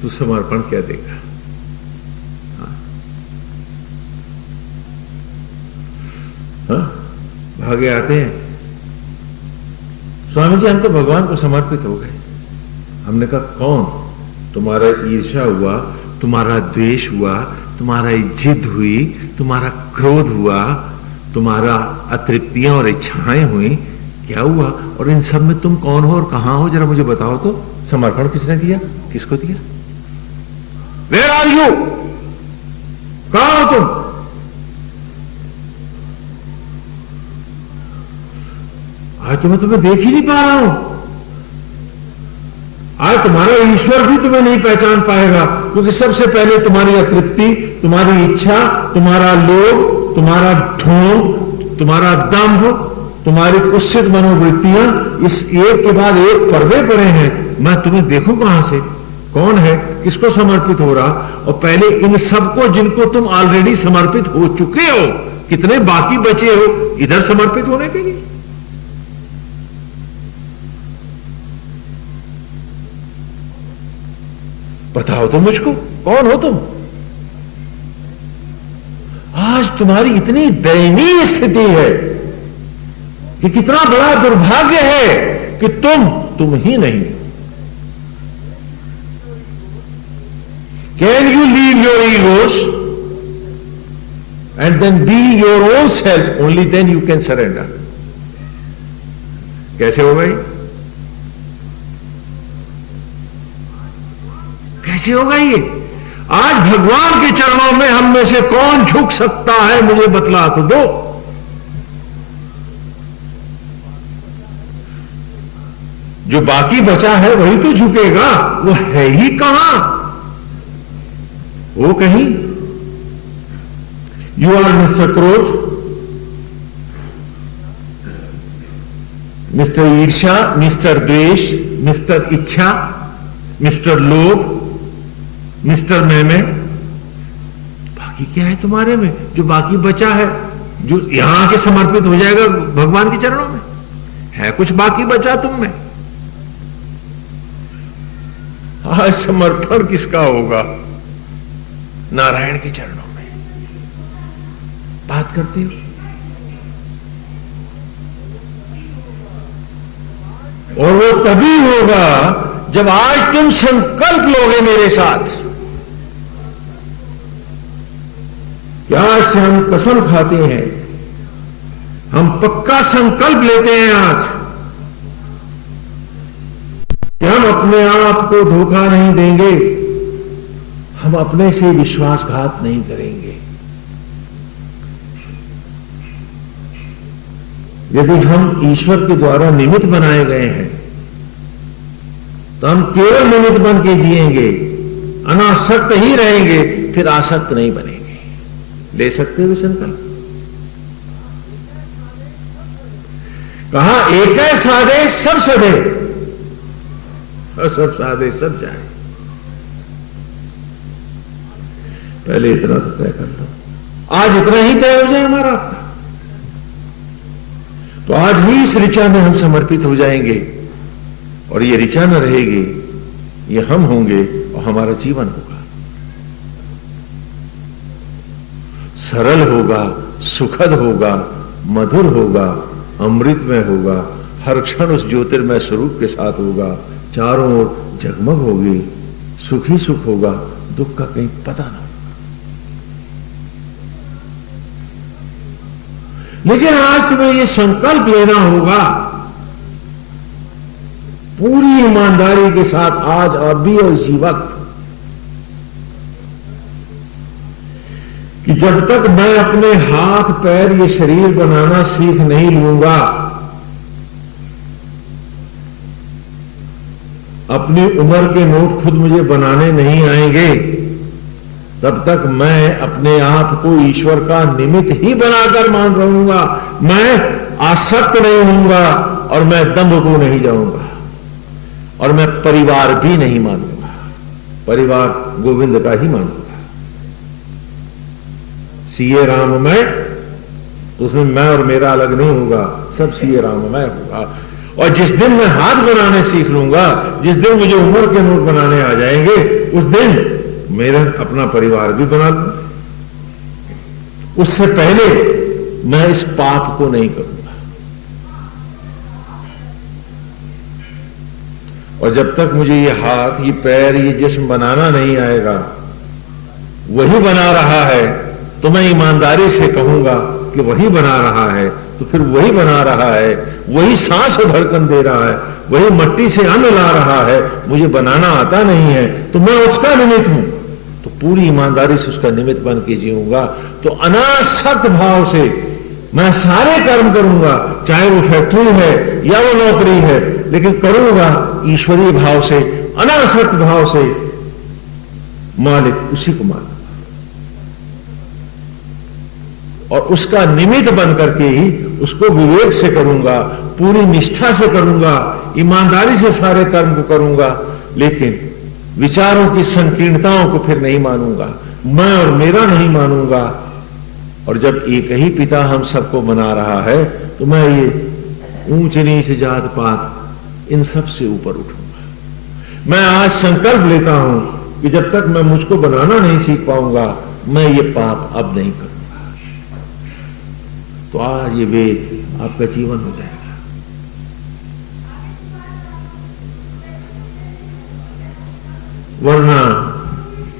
तू समर्पण क्या देगा? हाँ? भागे आते हैं, स्वामी जी हम तो भगवान को समर्पित हो गए। हमने कहा कौन? तुम्हारा ईर्ष्या हुआ, तुम्हारा द्वेष हुआ, तुम्हारा जिद हुई, तुम्हारा क्रोध हुआ, तुम्हारा अतृप्तियां और इच्छाएं हुई, क्या हुआ? और इन सब में तुम कौन हो और कहां हो, जरा मुझे बताओ तो। समर्पण किसने दिया? किसको दिया? Where are you? कहां हो तुम? आज तुम्हें देख ही नहीं पा रहा हूं। आज तुम्हारा ईश्वर भी तुम्हें नहीं पहचान पाएगा, क्योंकि सबसे पहले तुम्हारी अतृप्ति, तुम्हारी इच्छा, तुम्हारा लोभ, तुम्हारा ढोंग, तुम्हारा दंभ, तुम्हारी कुत्सित मनोवृत्तियां इस एक के बाद एक पर्दे पड़े हैं। मैं तुम्हें देखूं कहां से? कौन है? किसको समर्पित हो रहा? और पहले इन सबको जिनको तुम ऑलरेडी समर्पित हो चुके हो, कितने बाकी बचे हो इधर समर्पित होने के लिए? बताओ तो मुझको, कौन हो तुम? आज तुम्हारी इतनी दयनीय स्थिति है कि कितना बड़ा दुर्भाग्य है कि तुम ही नहीं। Can you leave your egos and then be your own self? Only then you can surrender. कैसे होगा ये? कैसे होगा ये? आज भगवान के चरणों में हम में से कौन झुक सकता है? मुझे बतला तो दो। जो बाकी बचा है वही तो झुकेगा। वो है ही कहां? वो कहीं यू आर मिस्टर क्रोध, मिस्टर ईर्ष्या, मिस्टर द्वेष, मिस्टर इच्छा, मिस्टर लोभ, मिस्टर मैं। बाकी क्या है तुम्हारे में जो बाकी बचा है, जो यहां आके समर्पित हो जाएगा भगवान के चरणों में? है कुछ बाकी बचा तुम में? आज समर्पण किसका होगा? नारायण के चरणों में बात करते हो। और वो तभी होगा जब आज तुम संकल्प लोगे मेरे साथ। क्या आज से हम कसम खाते हैं, हम पक्का संकल्प लेते हैं आज कि हम अपने आप को धोखा नहीं देंगे, हम अपने से विश्वासघात नहीं करेंगे। यदि हम ईश्वर के द्वारा निमित्त बनाए गए हैं तो हम केवल निमित्त बन के जिएंगे, अनासक्त ही रहेंगे, फिर आसक्त नहीं बनेंगे। ले सकते हो संकल्प? कहा एक है साधे सब सधे, और सब साधे सब जाए। पहले इतना तो तय कर लो। आज इतना ही तय हो जाए हमारा आपका, तो आज ही इस ऋचा में हम समर्पित हो जाएंगे। और ये ऋचा न रहेगी, ये हम होंगे और हमारा जीवन होगा, सरल होगा, सुखद होगा, मधुर होगा, अमृतमय होगा, हर क्षण उस ज्योतिर्मय स्वरूप के साथ होगा, चारों ओर जगमग होगी, सुख ही सुख होगा, दुख का कहीं पता ना होगा। लेकिन आज तुम्हें यह संकल्प लेना होगा पूरी ईमानदारी के साथ, आज अभी और इसी वक्त, कि जब तक मैं अपने हाथ पैर ये शरीर बनाना सीख नहीं लूंगा, अपनी उम्र के नोट खुद मुझे बनाने नहीं आएंगे, तब तक मैं अपने आप को ईश्वर का निमित्त ही बनाकर मान रहूंगा। मैं आसक्त नहीं होऊंगा और मैं दंभ को नहीं जाऊंगा और मैं परिवार भी नहीं मानूंगा। परिवार गोविंद का ही मानूंगा। सीए राममय, तो उसमें मैं और मेरा अलग नहीं होगा, सब सीए राममय होगा। और जिस दिन मैं हाथ बनाने सीख लूंगा, जिस दिन मुझे उम्र के नोट बनाने आ जाएंगे, उस दिन मेरा अपना परिवार भी बना लूंगा। उससे पहले मैं इस पाप को नहीं करूंगा। और जब तक मुझे ये हाथ, ये पैर, ये जिस्म बनाना नहीं आएगा, वही बना रहा है, तो मैं ईमानदारी से कहूंगा कि वही बना रहा है, तो फिर वही बना रहा है, वही सांस और धड़कन दे रहा है, वही मट्टी से अन्न ला रहा है, मुझे बनाना आता नहीं है, तो मैं उसका निमित्त हूं। तो पूरी ईमानदारी से उसका निमित्त बन के जीऊंगा, तो अनासक्त भाव से मैं सारे कर्म करूंगा, चाहे वो फैक्ट्री है या वो नौकरी है, लेकिन करूंगा ईश्वरीय भाव से, अनासक्त भाव से। मालिक उसी को मानूंगा और उसका निमित्त बन करके ही उसको विवेक से करूंगा, पूरी निष्ठा से करूंगा, ईमानदारी से सारे कर्म को करूंगा, लेकिन विचारों की संकीर्णताओं को फिर नहीं मानूंगा, मैं और मेरा नहीं मानूंगा। और जब एक ही पिता हम सबको बना रहा है, तो मैं ये ऊंच नीच जात पात इन सब से ऊपर उठूंगा। मैं आज संकल्प लेता हूं कि जब तक मैं मुझको बनाना नहीं सीख पाऊंगा, मैं ये पाप अब नहीं करूंगा। तो आज ये वेद आपका जीवन हो जाएगा। वरना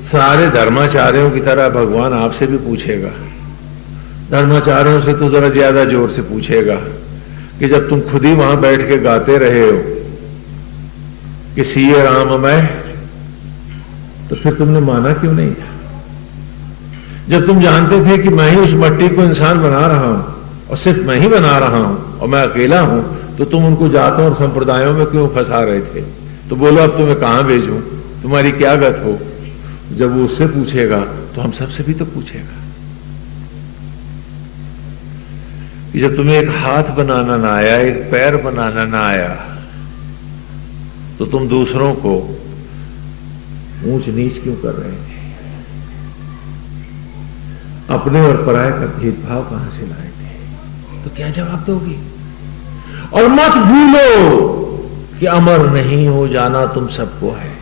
सारे धर्माचार्यों की तरह भगवान आपसे भी पूछेगा। धर्माचार्यों से तो जरा ज्यादा जोर से पूछेगा कि जब तुम खुद ही वहां बैठ के गाते रहे हो कि सीए राममय, तो फिर तुमने माना क्यों नहीं? जब तुम जानते थे कि मैं ही उस मट्टी को इंसान बना रहा हूं और सिर्फ मैं ही बना रहा हूं और मैं अकेला हूं, तो तुम उनको जातों और संप्रदायों में क्यों फंसा रहे थे? तो बोलो अब तुम्हें कहां भेजूं, तुम्हारी क्या गत हो? जब वो उससे पूछेगा तो हम सबसे भी तो पूछेगा कि जब तुम्हें एक हाथ बनाना ना आया, एक पैर बनाना ना आया, तो तुम दूसरों को ऊंच नीच क्यों कर रहे हैं? अपने और पराये का भेदभाव कहां से लाए थे? तो क्या जवाब दोगी? और मत भूलो कि अमर नहीं हो जाना तुम सबको है।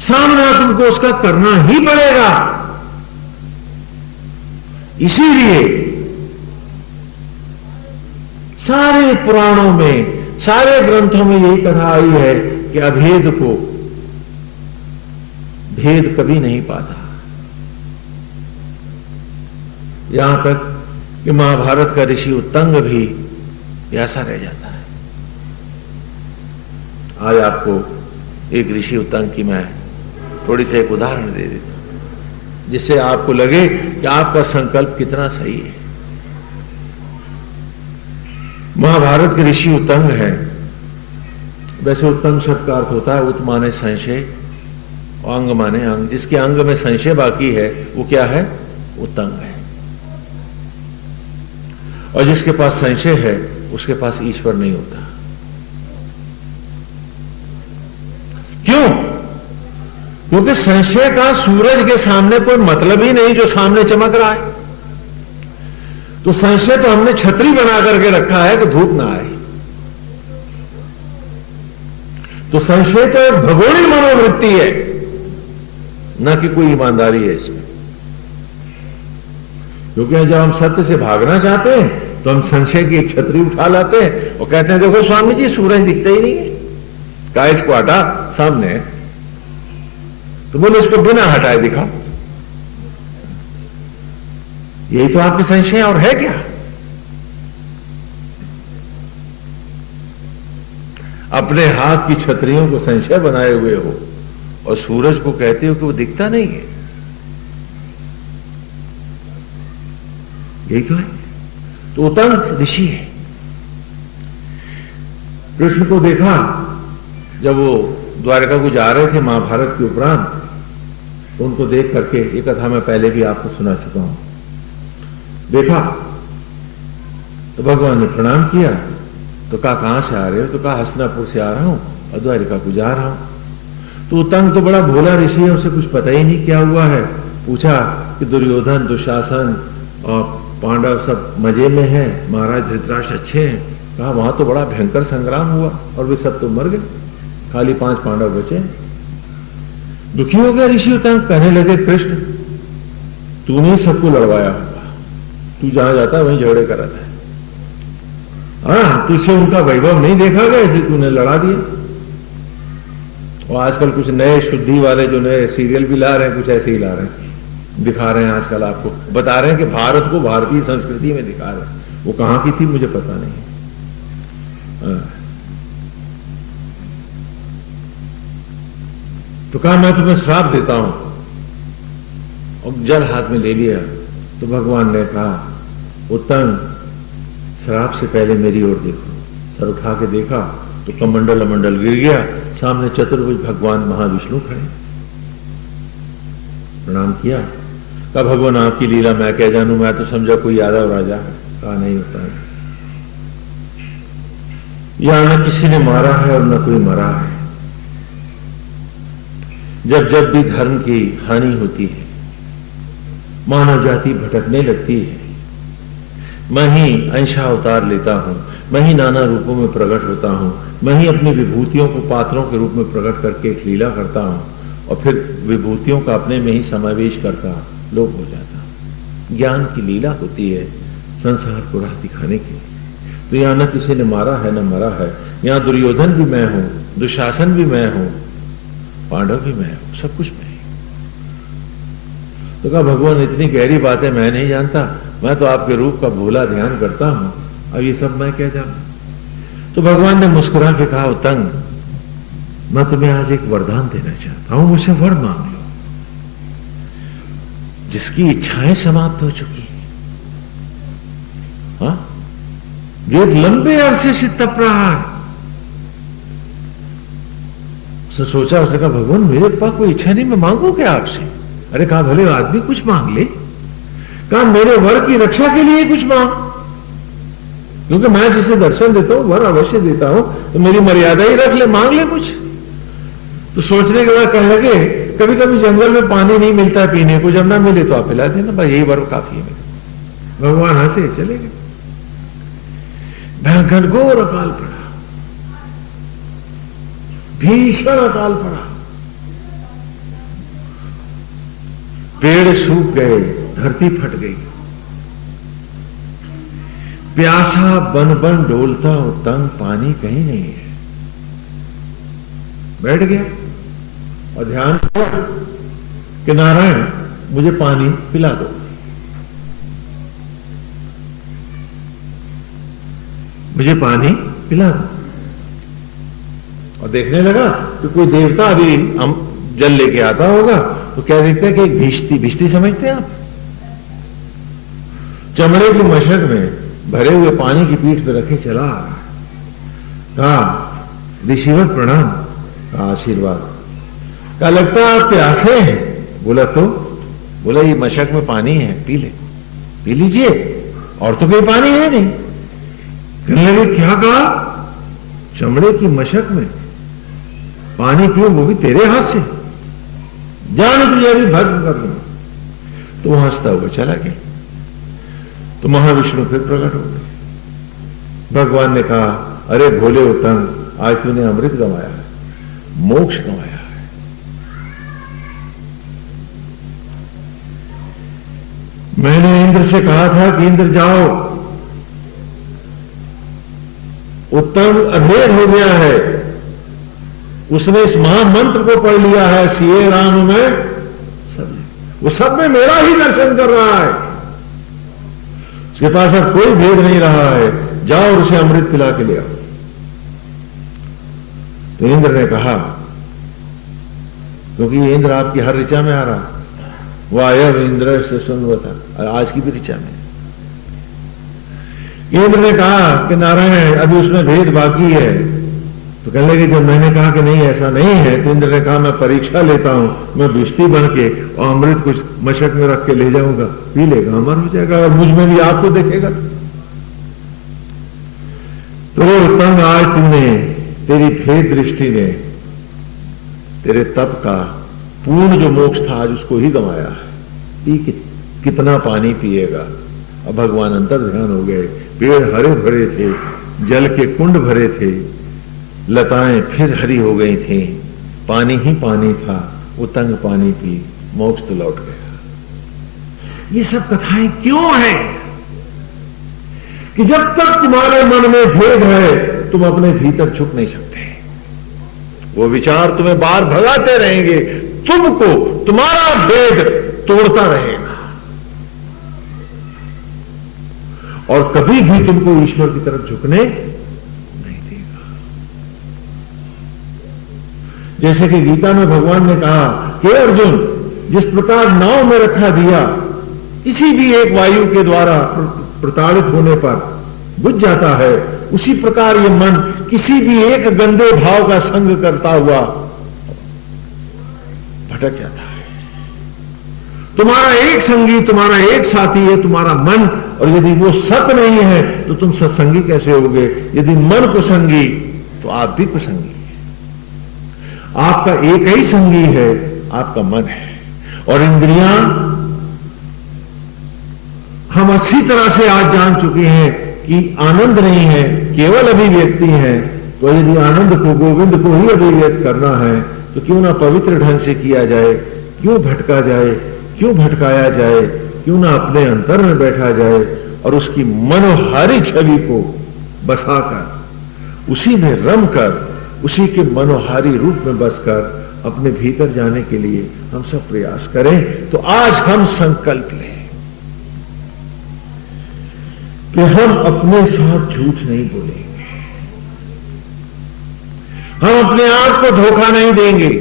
सामना तुमको उसका करना ही पड़ेगा। इसीलिए सारे पुराणों में, सारे ग्रंथों में यही कथा आई है कि अभेद को भेद कभी नहीं पाता। यहां तक कि महाभारत का ऋषि उत्तंग भी ऐसा रह जाता है। आज आपको एक ऋषि उत्तंग की मैं थोड़ी सी एक उदाहरण दे देता हूं, जिससे आपको लगे कि आपका संकल्प कितना सही है। महाभारत के ऋषि उत्तंग है। वैसे उत्तंग शब्द का अर्थ होता है उत माने संशय, अंग माने अंग। जिसके अंग में संशय बाकी है वो क्या है? उत्तंग है। और जिसके पास संशय है उसके पास ईश्वर नहीं होता। क्यों? क्योंकि संशय का सूरज के सामने कोई मतलब ही नहीं जो सामने चमक रहा है। तो संशय तो हमने छतरी बना करके रखा है कि धूप ना आए। तो संशय तो एक भगोड़ी मनोवृत्ति है, ना कि कोई ईमानदारी है इसमें। क्योंकि जब हम सत्य से भागना चाहते हैं तो हम संशय की एक छतरी उठा लाते हैं और कहते हैं देखो स्वामी जी सूरज दिखता ही नहीं है, कहा इसको हटा, सामने है। तो बोले इसको बिना हटाए दिखाओ। यही तो आपके संशय और है क्या? अपने हाथ की छतरियों को संशय बनाए हुए हो और सूरज को कहते हो कि वो दिखता नहीं है। यही तो है। तो उत्तंग ऋषि है। कृष्ण को देखा जब वो द्वारका को जा रहे थे महाभारत के उपरांत, तो उनको देख करके, ये कथा मैं पहले भी आपको सुना चुका हूं, देखा तो भगवान ने प्रणाम किया। तो कहा कहां से आ रहे हो? तो कहा हस्तिनापुर से आ रहा हूं और द्वारिका को जा रहा हूं। तो उतंग तो बड़ा भोला ऋषि है, उसे कुछ पता ही नहीं क्या हुआ है। पूछा कि दुर्योधन, दुशासन और पांडव सब मजे में हैं, महाराज धृतराष्ट्र अच्छे हैं? कहा वहां तो बड़ा भयंकर संग्राम हुआ और वे सब तो मर गए, खाली 5 पांडव बचे। दुखी हो गया ऋषि उतंग, कहने लगे कृष्ण तूने सबको लड़वाया होगा, तू जहां जाता है वहीं झगड़े कराता है। हाँ, तुझसे उनका वैभव नहीं देखा गया इसलिए तूने लड़ा दिया। और आजकल कुछ नए शुद्धि वाले जो नए सीरियल भी ला रहे हैं, कुछ ऐसे ही ला रहे हैं, दिखा रहे हैं आजकल, आपको बता रहे हैं कि भारत को भारतीय संस्कृति में दिखा रहे हैं। वो कहां की थी मुझे पता नहीं। तो कहा मैं तुम्हें श्राप देता हूं, और जल हाथ में ले लिया। तो भगवान ने कहा उत्तम, श्राप से पहले मेरी ओर देखो। सर उठा के देखा तो कमंडल अमंडल गिर गया, सामने चतुर्भुज भगवान महाविष्णु खड़े। प्रणाम किया। कहा भगवान आपकी लीला मैं क्या जानूं, मैं तो समझा कोई यादव राजा है। कहा नहीं होता है, यहां न किसी ने मारा है और न कोई मरा है। जब जब भी धर्म की हानि होती है, मानव जाति भटकने लगती है, मैं ही अंशा अवतार लेता हूं, मैं ही नाना रूपों में प्रकट होता हूं, मैं ही अपनी विभूतियों को पात्रों के रूप में प्रकट करके एक लीला करता हूं और फिर विभूतियों का अपने में ही समावेश करता लोप हो जाता। ज्ञान की लीला होती है संसार को राह दिखाने की। तो यहां न किसी ने मारा है न मरा है, यहां दुर्योधन भी मैं हूं, दुशासन भी मैं हूं, पांडव भी मैं हूं, सब कुछ मैं ही। तो कहा भगवान इतनी गहरी बातें मैं नहीं जानता, मैं तो आपके रूप का भोला ध्यान करता हूं, अब ये सब मैं क्या जानूं। तो भगवान ने मुस्कुरा के कहा उत्तंग, मैं तुम्हें आज एक वरदान देना चाहता हूं, मुझसे वर मांग लो। जिसकी इच्छाएं समाप्त हो चुकी हैं, हाँ, जो एक लंबे अरसे से तप रहा है, उसने सोचा, उसने कहा भगवान मेरे पास कोई इच्छा नहीं, मैं मांगू क्या आपसे? अरे कहा भले आदमी कुछ मांग ले। कहा मेरे वर की रक्षा के लिए कुछ मांग, क्योंकि मैं जिसे दर्शन देता हूं वर अवश्य देता हूं, तो मेरी मर्यादा ही रख ले, मांग ले कुछ। तो सोचने के बाद कहने लगे कभी कभी जंगल में पानी नहीं मिलता है पीने को, जब ना मिले तो आप पिला देना, भाई यही वर काफी है मेरे। भगवान हंसे चले गए। भयंकर घोर अकाल पड़ा, भीषण अकाल पड़ा, पेड़ सूख गए, धरती फट गई, प्यासा बन बन डोलता उत्तंग, पानी कहीं नहीं है। बैठ गया और ध्यान किया कि नारायण मुझे पानी पिला दो। मुझे पानी पिला दो। और देखने लगा कि कोई देवता अभी हम जल लेके आता होगा, तो क्या देखते हैं कि एक भिश्ती, भिश्ती समझते हैं आप, चमड़े की मशक में भरे हुए पानी की पीठ पर रखे चला आ रहा है। कहा ऋषिवर प्रणाम, कहा आशीर्वाद। कहा लगता है आप प्यासे हैं। बोला तो, बोला ये मशक में पानी है, पी ले, पी लीजिए, और तो कोई पानी है नहीं। कहने लगे क्या कहा? चमड़े की मशक में पानी पियो, वो भी तेरे हाथ से, जान तुझे अभी भस्म कर दूंगा। तो वो हंसता हुआ चला गया। तो महाविष्णु फिर प्रकट हो गए। भगवान ने कहा अरे भोले उत्तम, आज तूने अमृत गंवाया है, मोक्ष गंवाया है। मैंने इंद्र से कहा था कि इंद्र जाओ, उत्तम अभेद हो गया है, उसने इस महामंत्र को पढ़ लिया है, सीए राम में सब, वो सब में मेरा ही दर्शन कर रहा है, उसके पास अब कोई भेद नहीं रहा है, जाओ और उसे अमृत पिला के ले आओ। तो इंद्र ने कहा, क्योंकि ये इंद्र आपकी हर ऋचा में आ रहा, वो आया इंद्र से सुनवता, आज की भी ऋचा में। इंद्र ने कहा कि नारायण अभी उसमें भेद बाकी है, तो कहने लगे जब मैंने कहा कि नहीं ऐसा नहीं है, तो इंद्र ने कहा मैं परीक्षा लेता हूं, मैं विष्टि बन के और अमृत कुछ मशक में रख के ले जाऊंगा, पी लेगा, अमर हो जाएगा और मुझ में भी आपको देखेगा। तो तंग आज तुमने, तेरी भेद दृष्टि ने तेरे तप का पूर्ण जो मोक्ष था आज उसको ही गंवाया है। पी कितना पानी पिएगा। अब भगवान अंतर ध्यान हो गए, पेड़ हरे भरे थे, जल के कुंड भरे थे, लताएं फिर हरी हो गई थी, पानी ही पानी था, वो तंग पानी पी, मोक्ष तो लौट गया। ये सब कथाएं क्यों हैं? कि जब तक तुम्हारे मन में भेद है तुम अपने भीतर छुप नहीं सकते। वो विचार तुम्हें बाहर भगाते रहेंगे, तुमको तुम्हारा भेद तोड़ता रहेगा और कभी भी तुमको ईश्वर की तरफ झुकने नहीं देगा। जैसे कि गीता में भगवान ने कहा कि अर्जुन, जिस प्रकार नाव में रखा दिया किसी भी एक वायु के द्वारा प्रताड़ित होने पर बुझ जाता है, उसी प्रकार ये मन किसी भी एक गंदे भाव का संग करता हुआ भटक जाता है। तुम्हारा एक संगी, तुम्हारा एक साथी है तुम्हारा मन, और यदि वो सत नहीं है तो तुम सत्संगी कैसे होगे? यदि मन को संगी तो आप भी कुसंगी है। आपका एक ही संगी है, आपका मन है। और इंद्रियां हम अच्छी तरह से आज जान चुके हैं कि आनंद नहीं है, केवल अभिव्यक्ति है। तो यदि आनंद को, गोविंद को ही अभिव्यक्त करना है तो क्यों ना पवित्र ढंग से किया जाए, क्यों भटका जाए, क्यों भटकाया जाए, क्यों ना अपने अंतर में बैठा जाए और उसकी मनोहारी छवि को बसाकर, उसी में रमकर, उसी के मनोहारी रूप में बसकर अपने भीतर जाने के लिए हम सब प्रयास करें। तो आज हम संकल्प लें कि हम अपने साथ झूठ नहीं बोलेंगे, हम अपने आप को धोखा नहीं देंगे।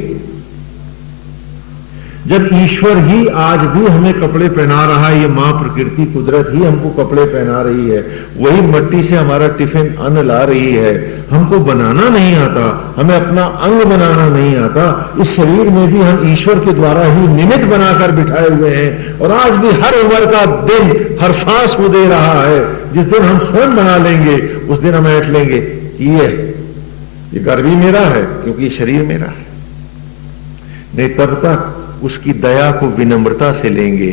जब ईश्वर ही आज भी हमें कपड़े पहना रहा है, ये मां प्रकृति कुदरत ही हमको कपड़े पहना रही है, वही मट्टी से हमारा टिफिन अन्न ला रही है, हमको बनाना नहीं आता, हमें अपना अंग बनाना नहीं आता। इस शरीर में भी हम ईश्वर के द्वारा ही निमित्त बनाकर बिठाए हुए हैं। और आज भी हर उम्र का दिन, हर सांस वो दे रहा है। जिस दिन हम स्वयं बना लेंगे उस दिन हम ऐठ लेंगे कि ये घर भी मेरा है, क्योंकि शरीर मेरा है। नहीं, तब तक उसकी दया को विनम्रता से लेंगे,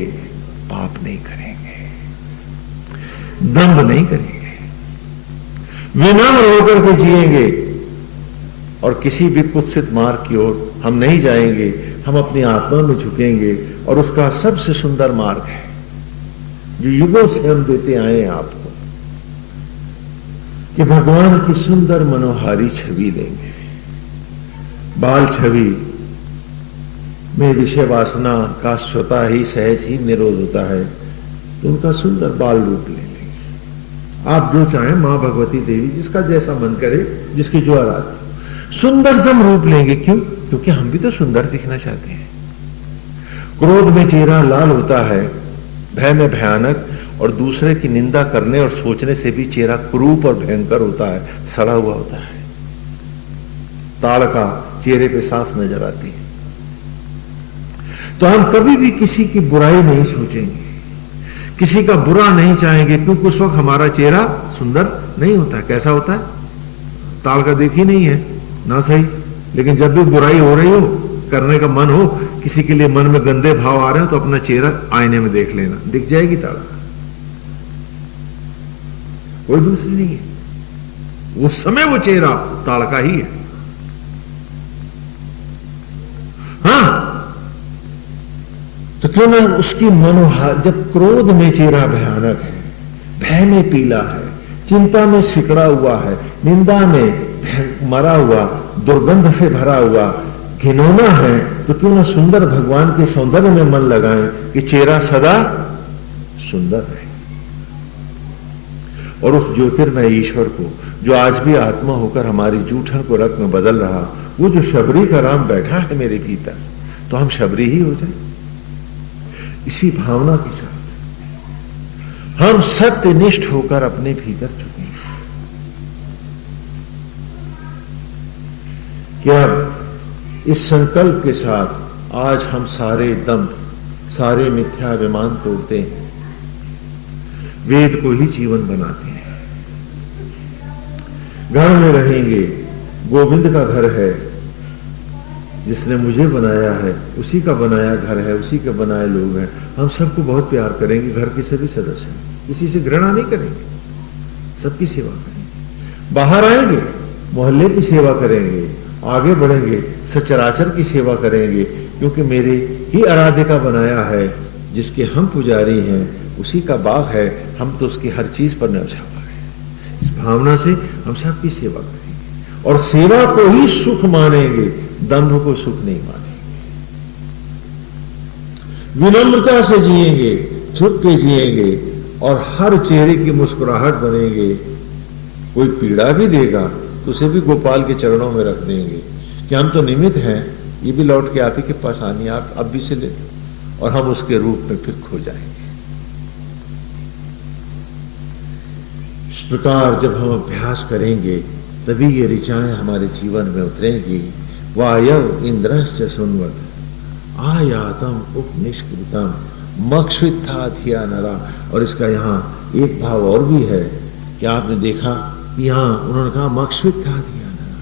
पाप नहीं करेंगे, दंभ नहीं करेंगे, विनम्र होकर के जिएंगे और किसी भी कुत्सित मार्ग की ओर हम नहीं जाएंगे। हम अपनी आत्मा में झुकेंगे और उसका सबसे सुंदर मार्ग है जो युगों से हम देते आए हैं आपको, कि भगवान की सुंदर मनोहारी छवि लेंगे। बाल छवि में विषय वासना का स्वतः ही सहज ही निरोध होता है, तो उनका सुंदर बाल रूप ले लेंगे। आप जो चाहें, मां भगवती देवी, जिसका जैसा मन करे, जिसकी जो आराध्य, सुंदरतम रूप लेंगे। क्यों? क्योंकि हम भी तो सुंदर दिखना चाहते हैं। क्रोध में चेहरा लाल होता है, भय में भयानक, और दूसरे की निंदा करने और सोचने से भी चेहरा कुरूप और भयंकर होता है, सड़ा हुआ होता है। ताड़का चेहरे पे साफ नजर आती है। तो हम कभी भी किसी की बुराई नहीं सोचेंगे, किसी का बुरा नहीं चाहेंगे, क्योंकि उस वक्त हमारा चेहरा सुंदर नहीं होता है। कैसा होता है? ताड़का देखी नहीं है ना, सही, लेकिन जब भी बुराई हो रही हो, करने का मन हो, किसी के लिए मन में गंदे भाव आ रहे हो, तो अपना चेहरा आईने में देख लेना, दिख जाएगी ताड़का। कोई दूसरी नहीं है, उस समय वो चेहरा ताड़का ही है। हाँ, तो क्यों ना उसकी मनोहार, जब क्रोध में चेहरा भयानक है, भय में पीला है, चिंता में सिकड़ा हुआ है, निंदा में मरा हुआ, दुर्गंध से भरा हुआ, घिनौना है, तो क्यों ना सुंदर भगवान के सौंदर्य में मन लगाएं कि चेहरा सदा सुंदर है। और उस ज्योतिर्मय ईश्वर को, जो आज भी आत्मा होकर हमारी जूठन को रक्त में बदल रहा, वो जो शबरी का राम बैठा है मेरे भीतर, तो हम शबरी ही हो जाए। इसी भावना के साथ हम सत्यनिष्ठ होकर अपने भीतर झुकेंगे। कि अब इस संकल्प के साथ आज हम सारे दंभ, सारे मिथ्याभिमान तोड़ते हैं, वेद को ही जीवन बनाते हैं। घर में रहेंगे, गोविंद का घर है, जिसने मुझे बनाया है, उसी का बनाया घर है, उसी के बनाए लोग हैं। हम सबको बहुत प्यार करेंगे, घर के सभी सदस्य हैं, किसी से घृणा नहीं करेंगे, सबकी सेवा करेंगे। बाहर आएंगे, मोहल्ले की सेवा करेंगे, आगे बढ़ेंगे, सचराचर की सेवा करेंगे, क्योंकि मेरे ही आराध्य का बनाया है, जिसके हम पुजारी हैं, उसी का बाग है, हम तो उसकी हर चीज पर न्यौछावर हैं। इस भावना से हम सबकी सेवा करेंगे और सेवा को ही सुख मानेंगे, दंभ को सुख नहीं मानेंगे। विनम्रता से जिएंगे, छुप के जिएंगे और हर चेहरे की मुस्कुराहट बनेंगे। कोई पीड़ा भी देगा तो उसे भी गोपाल के चरणों में रख देंगे कि हम तो निमित्त हैं, ये भी लौट के आप ही के पास आनी, आप अब भी से ले, और हम उसके रूप में फिर खो जाएंगे। इस प्रकार जब हम अभ्यास करेंगे तभी ये ऋचाएं हमारे जीवन में उतरेंगी। वायव इंद्रश्च सुन्वत आयातम उपनिष्कृतम मक्षिथा धिया नरा। और इसका यहाँ एक भाव और भी है कि आपने देखा कि यहां उन्होंने कहा मक्षिथा धिया नरा,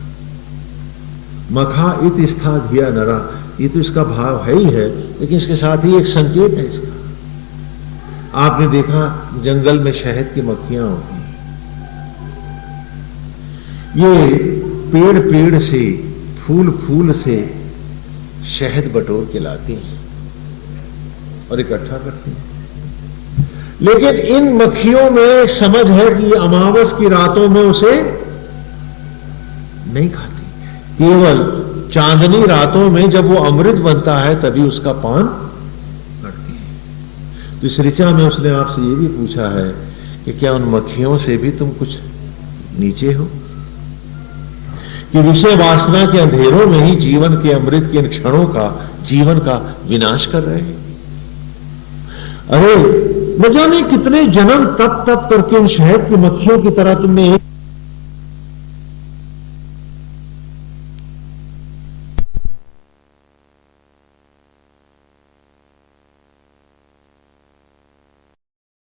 मखा इत स्था धिया नरा, ये तो इसका भाव है ही है, लेकिन इसके साथ ही एक संकेत है इसका। आपने देखा जंगल में शहद की मक्खियां होती हैं, ये पेड़ पेड़ से, फूल फूल से शहद बटोर के लाती हैं और इकट्ठा करती हैं। लेकिन इन मक्खियों में एक समझ है कि ये अमावस की रातों में उसे नहीं खाती, केवल चांदनी रातों में जब वो अमृत बनता है तभी उसका पान करती है। तो इस ऋचा में उसने आपसे ये भी पूछा है कि क्या उन मक्खियों से भी तुम कुछ नीचे हो, कि विषय वासना के अंधेरों में ही जीवन के अमृत के इन क्षणों का, जीवन का विनाश कर रहे हैं। अरे न जाने कितने जन्म तप तप करके उन शहद की मक्खियों की तरह तुमने एक